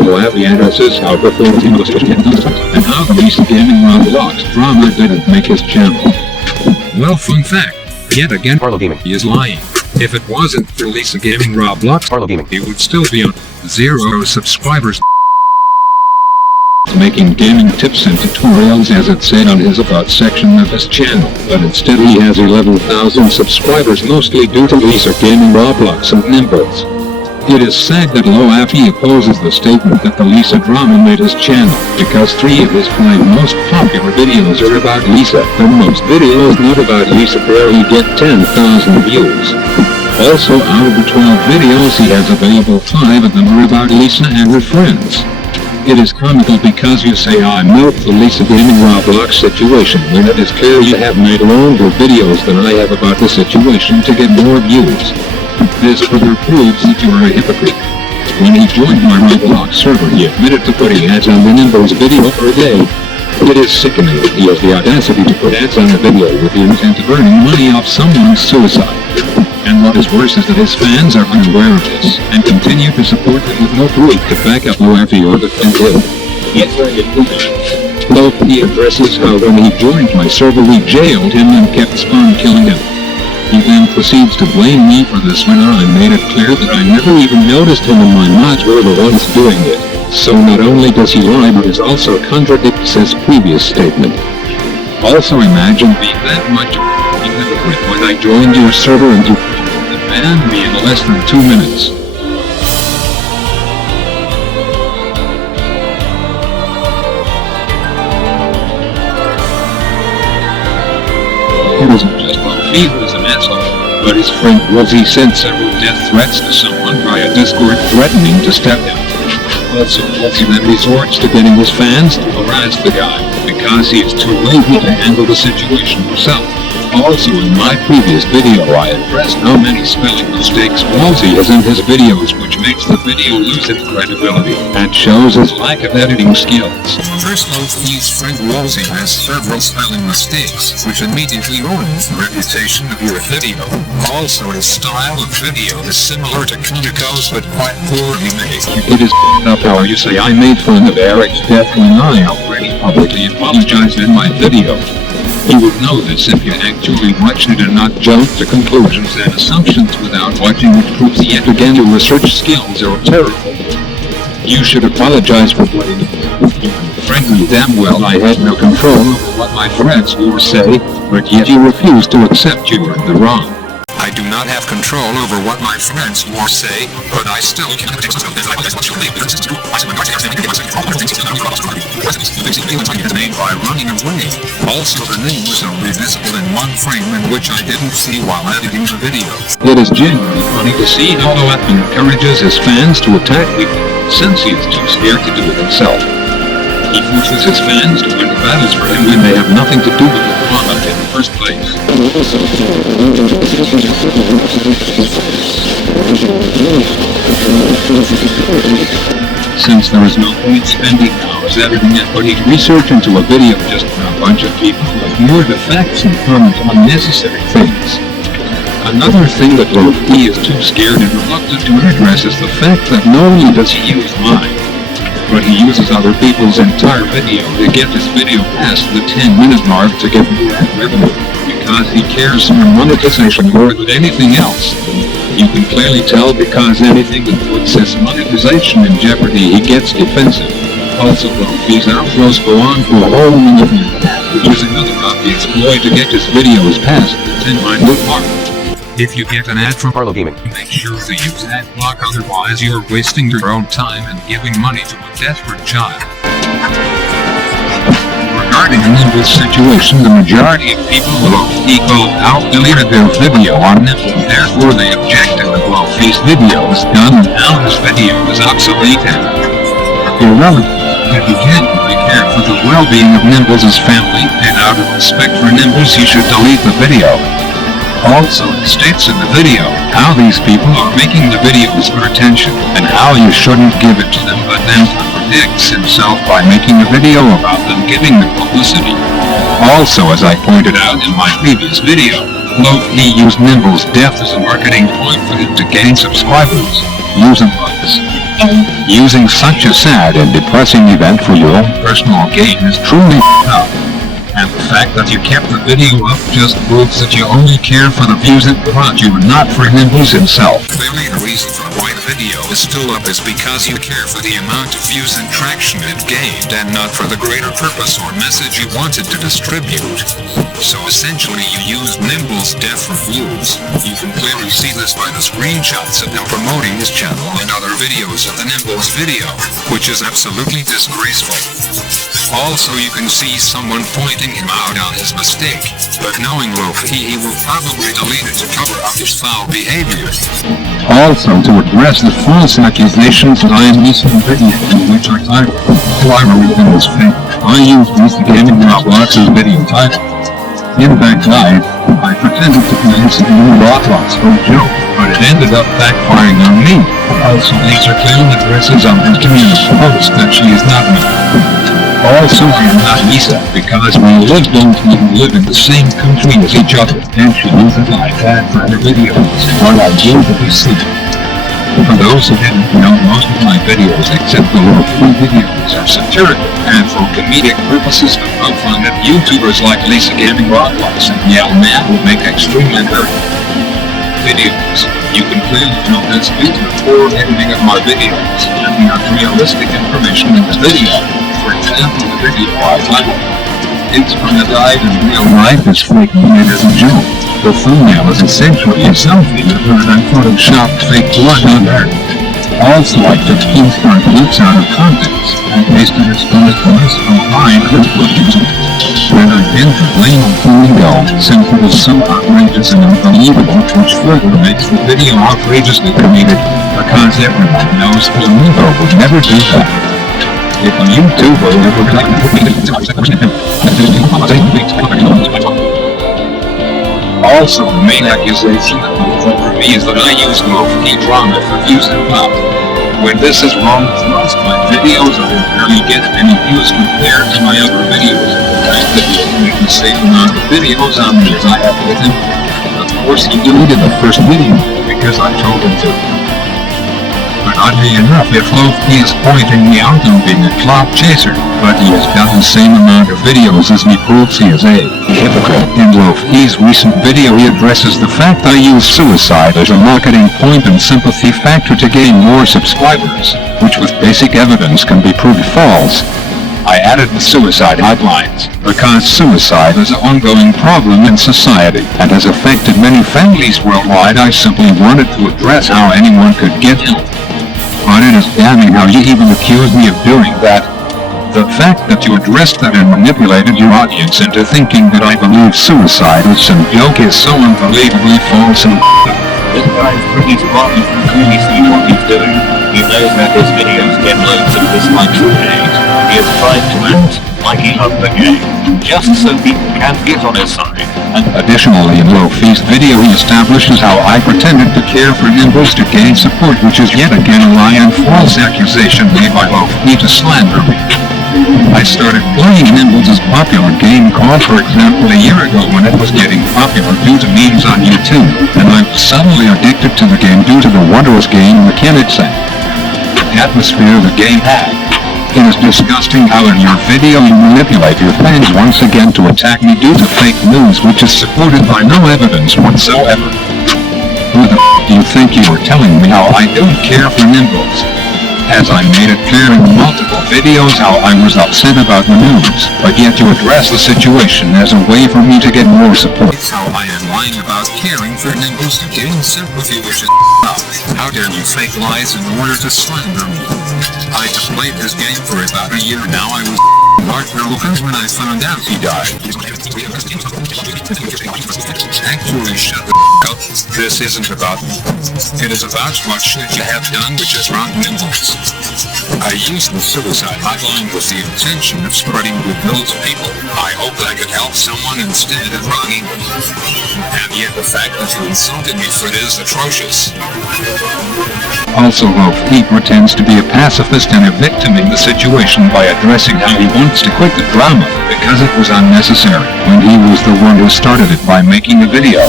Loafee addresses how the and how the Lisa Gaming Roblox drama didn't make his channel. Well, fun fact, yet again Parlo Gaming is lying. If it wasn't for Lisa Gaming Roblox, Parlo Gaming, he would still be on 0 subscribers. Making gaming tips and tutorials as it said on his About section of his channel, but instead he has 11,000 subscribers, mostly due to Lisa Gaming Roblox and Nimbles. It is sad that Loafee opposes the statement that the Lisa drama made his channel, because 3 of his 5 most popular videos are about Lisa, and most videos not about Lisa barely get 10,000 views. Also, out of the 12 videos he has available, 5 of them are about Lisa and her friends. It is comical because you say I milk the Lisa Gaming Roblox situation when it is clear you have made longer videos than I have about the situation to get more views. This further proves that you are a hypocrite. When he joined my Roblox server, he admitted to putting ads on the Nimbles video per day. It is sickening that he has the audacity to put ads on a video with the intent of earning money off someone's suicide. And what is worse is that his fans are unaware of this, and continue to support him with no proof to back up Loafee or defend him. Loafee addresses how when he joined my server we jailed him and kept spawn killing him. He then proceeds to blame me for this when I made it clear that I never even noticed him and my mods were the ones doing it. So not only does he lie, but he also contradicts his previous statement. Also imagine being that much of a hypocrite when I joined your server and you banned me in less than 2 minutes. It isn't just Loafee who is an asshole, but his friend Ozzy sent several death threats to someone via Discord threatening to stab him. Also, Ozzy then resorts to getting his fans to harass the guy, because he is too lazy to handle the situation himself. Also, in my previous video I addressed how many spelling mistakes Ozzy has in his videos, which makes the video lose its credibility, and shows his lack of editing skills. First, Loafee's friend Ozzy has several spelling mistakes, which immediately ruins the reputation of your video. Also, his style of video is similar to Kundako's, but quite poorly made. It is up how you say I made fun of Eric's death when I already publicly apologized in my video. You would know this if you actually watched it and not jumped to conclusions and assumptions without watching, which proves yet again your research skills are terrible. You should apologize for blaming Frankly, damn well I had no control over what my friends will say, but yet you refuse to accept you are in the wrong. I do not have control over what my friends will say, but I still can name by running away. Also, the name was only visible in one frame in which I didn't see while editing the video. It is genuinely funny to see how Loafee encourages his fans to attack people, since he is too scared to do it himself. He forces his fans to win the battles for him when they have nothing to do with the product in the first place. Since there is no point spending hours editing it, but he'd research into a video just for a bunch of people who ignore the facts and comment on unnecessary things. Another thing that Loafee is too scared and reluctant to address is the fact that not only does he use mine, but he uses other people's entire video to get his video past the 10-minute mark to get more ad revenue, because he cares for monetization more than anything else. You can clearly tell because anything that puts his monetization in jeopardy, he gets defensive. Also, Loafee's outros go on for a whole minute and a half, using another obvious ploy to get his videos past the 10-minute mark. If you get an ad from Parlo Gaming, make sure to use ad block, otherwise you're wasting your own time and giving money to a desperate child. Regarding a Nimble's situation, the majority of people who Loafee called out deleted their video on Nimble, therefore they objected that Loafee's video was done and now his video is obsolete and irrelevant. If you genuinely care for the well-being of Nimbles' family, and out of respect for Nimbles you should delete the video. Also, it states in the video how these people are making the videos for attention, and how you shouldn't give it to them, but then contradicts himself by making a video about them giving the publicity. Also, as I pointed out in my previous video, Loafee used Nimble's death as a marketing point for him to gain subscribers. Using such a sad and depressing event for your own personal gain is truly up. And the fact that you kept the video up just proves that you only care for the views it brought you and not for Nimbles himself. Clearly the reason for why the video is still up is because you care for the amount of views and traction it gained and not for the greater purpose or message you wanted to distribute. So essentially you used Nimble's death for views. You can clearly see this by the screenshots of him promoting his channel and other videos of the Nimble's video, which is absolutely disgraceful. Also, you can see someone pointing him out on his mistake, but knowing Loafee, he will probably delete it to cover up his foul behavior. Also, to address the false accusations that I am using videos in which I title Fire Emblem is fake, I used Mr. Gaming Roblox's video title. In that guide, I pretended to pronounce the new Roblox for a joke, but it ended up backfiring on me. Also, these are clearly addresses on her community post that she is not me. Also, I am not Lisa, because we don't even live in the same country as each other, and she uses an iPad for her videos, while I use a PC. For those who didn't know, most of my videos, except the Loafee videos, are satirical, and for comedic purposes to poke fun at YouTubers like Lisa Gaming Roblox and Yell Man who make extremely hurtful videos. You can clearly notice due to the poor editing of my videos, and the unrealistic information in the video. For example, the video I titled, "It's from the died in real life is fake and it is a joke." The thumbnail is essentially a selfie of her and I photoshopped fake blood on her. Also, I took in-part clips out of context and pasted her scarlet voice from behind her footage. When I pinned the blame on Flamingo, since it was so outrageous and unbelievable, which further makes the video outrageously comedic, because everyone knows Flamingo would never do that. If a YouTuber ever got Also, the main accusation over me is that I use Loafee drama for views and pop. When this is wrong for most of my videos, I barely get any views compared to my other videos. The fact that he make the same amount of videos on me as I have with him. Of course, he deleted the first video because I told him to. But oddly enough, if Loafee is pointing me out on being a clout chaser, but he has done the same amount of videos as me proves he is a hypocrite. In Loafee's recent video, he addresses the fact I use suicide as a marketing point and sympathy factor to gain more subscribers, which with basic evidence can be proved false. I added the suicide headlines, because suicide is an ongoing problem in society, and has affected many families worldwide. I simply wanted to address how anyone could get help. But it is damning how you even accused me of doing that. The fact that you addressed that and manipulated your audience into thinking that I believe suicide is some joke is so unbelievably false and This guy's pretty smart. You can clearly see what he's doing. He knows that his videos get loads of dislikes and hate. He is trying to act like he loves the game, just so people can get on his side. And additionally, in Loafee's video he establishes how I pretended to care for Nimbles to gain support, which is yet again a lie and false accusation made by Loafee to slander me. I started playing Nimbles' popular game called, for example, a year ago when it was getting popular due to memes on YouTube, and I'm suddenly addicted to the game due to the wondrous game mechanics and atmosphere the game had. It is disgusting how in your video you manipulate your fans once again to attack me due to fake news which is supported by no evidence whatsoever. Who the do you think you were telling me how I don't care for Nimbles? As I made it clear in multiple videos how I was upset about the news, but yet you address the situation as a way for me to get more support. It's how I am lying about caring for Nimbles and getting sympathy, which is how dare you fake lies in order to slander me? I have played this game for about a year now. I was heartbroken when I found out he died. Actually, shut the up. This isn't about me. It is about what should you have done, which is wrong Nimbles. I used the suicide hotline with the intention of spreading goodwill to people. I hoped I could help someone instead of wronging them. And yet the fact that you insulted me for it is atrocious. Also, Loafee pretends to be a pacifist and a victim in the situation by addressing how he wants to quit the drama because it was unnecessary, when he was the one who started it by making a video,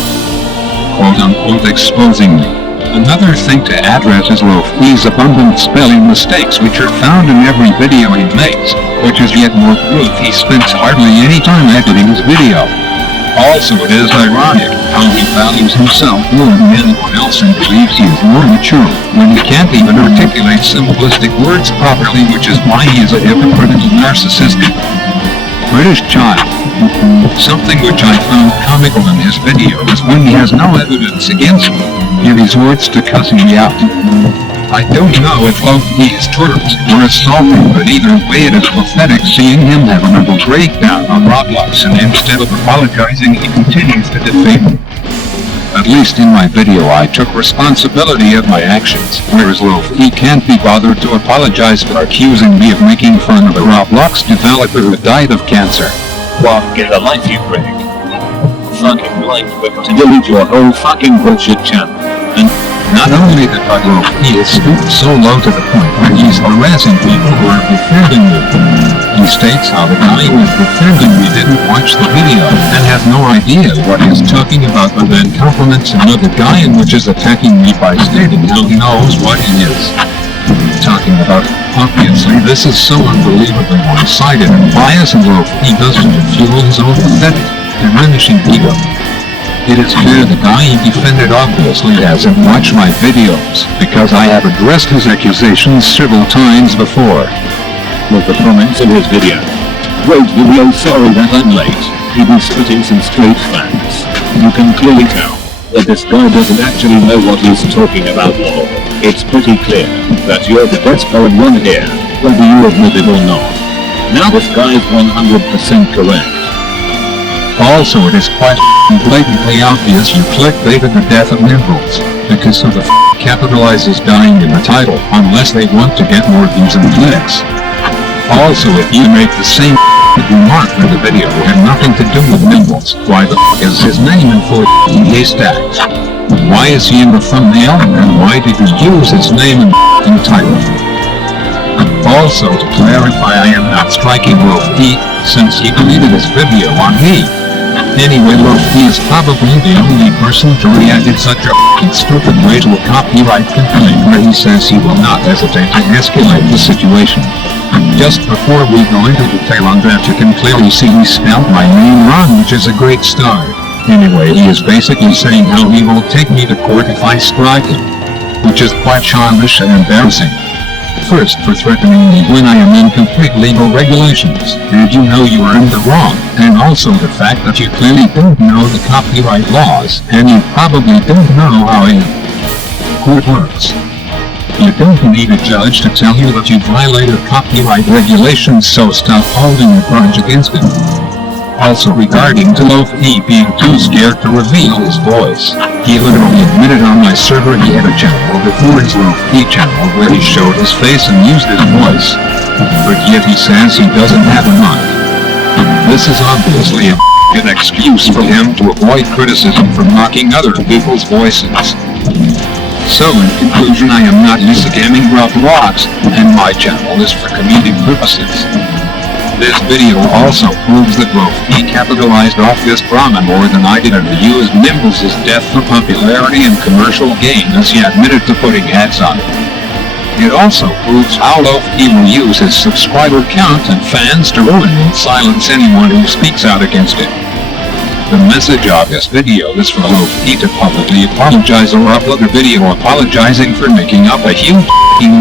quote-unquote, exposing me. Another thing to address is Loafee's abundant spelling mistakes, which are found in every video he makes, which is yet more proof he spends hardly any time editing his video. Also, it is ironic how he values himself more than anyone else and believes he is more mature, when he can't even articulate simplistic words properly, which is why he is a hypocritical narcissist. British child. Something which I found comical in his video is when he has no evidence against me, he resorts to cussing me out. I don't know if Loafee is torturous or assaulting, but either way it is pathetic seeing him have a mental breakdown on Roblox, and instead of apologizing he continues to defame me. At least in my video I took responsibility of my actions, whereas Loafee can't be bothered to apologize for accusing me of making fun of a Roblox developer who died of cancer. What, get a life you bring? Fucking like to delete your whole fucking bullshit channel. And not only that, but Loafee is stooped so low to the point where he's harassing people who are defending me. He states how the guy who is defending me didn't watch the video and has no idea what he's talking about, but then compliments another guy in which is attacking me by stating how he knows what he is talking about. Obviously, this is so unbelievably one-sided and biased, and Loafee does it to fuel his own pathetic, diminishing ego. It is clear the guy he defended obviously hasn't watched my videos, because I have addressed his accusations several times before. With the comments in his video. Great video, sorry that I'm late. He was spitting some straight facts. You can clearly tell that this guy doesn't actually know what he's talking about at all. It's pretty clear that you're the desperate one here, whether you admit it or not. Now this guy is 100% correct. Also, it is quite blatantly obvious you clickbaited the death of Nimbles, because who the capitalizes dying in the title unless they want to get more views and clicks. Also, if you make the same remark in the video that had nothing to do with Nimbles, why the is his name in full haystacks? Why is he in the thumbnail, and why did you use his name in the title? Also, to clarify, I am not striking Loafee, since he deleted his video on me. Anyway, Loafee is probably the only person to react in such a stupid way to a copyright complaint where he says he will not hesitate to escalate the situation. Just before we go into detail on that, you can clearly see he spelled my name wrong, which is a great start. Anyway, he is basically saying how he will take me to court if I strike him, which is quite childish and embarrassing. First, for threatening me when I am in complete legal regulations, and you know you are in the wrong, and also the fact that you clearly don't know the copyright laws, and you probably don't know how a court works. You don't need a judge to tell you that you violated copyright regulations, so stop holding a grudge against him. Also regarding to Loafee being too scared to reveal his voice, he literally admitted on my server he had a channel before his Loafee channel where he showed his face and used his voice. But yet he says he doesn't have a mic. This is obviously a an excuse for him to avoid criticism for mocking other people's voices. So in conclusion, I am not scamming Roblox, and my channel is for comedic purposes. This video also proves that Loafee capitalized off this drama more than I did and used Nimbles' death for popularity and commercial gain as he admitted to putting ads on it. It also proves how Loafee will use his subscriber count and fans to ruin and silence anyone who speaks out against it. The message of this video is for Loafee to publicly apologize or upload a video apologizing for making up a huge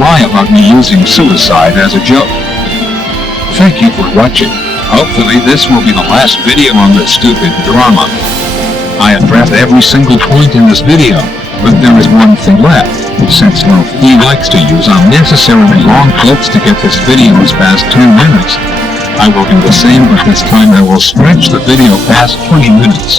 lie about me using suicide as a joke. Thank you for watching. Hopefully this will be the last video on this stupid drama. I addressed every single point in this video, but there is one thing left. Since Loafee likes to use unnecessarily long clips to get his videos past 2 minutes, I will do the same, but this time I will stretch the video past 20 minutes.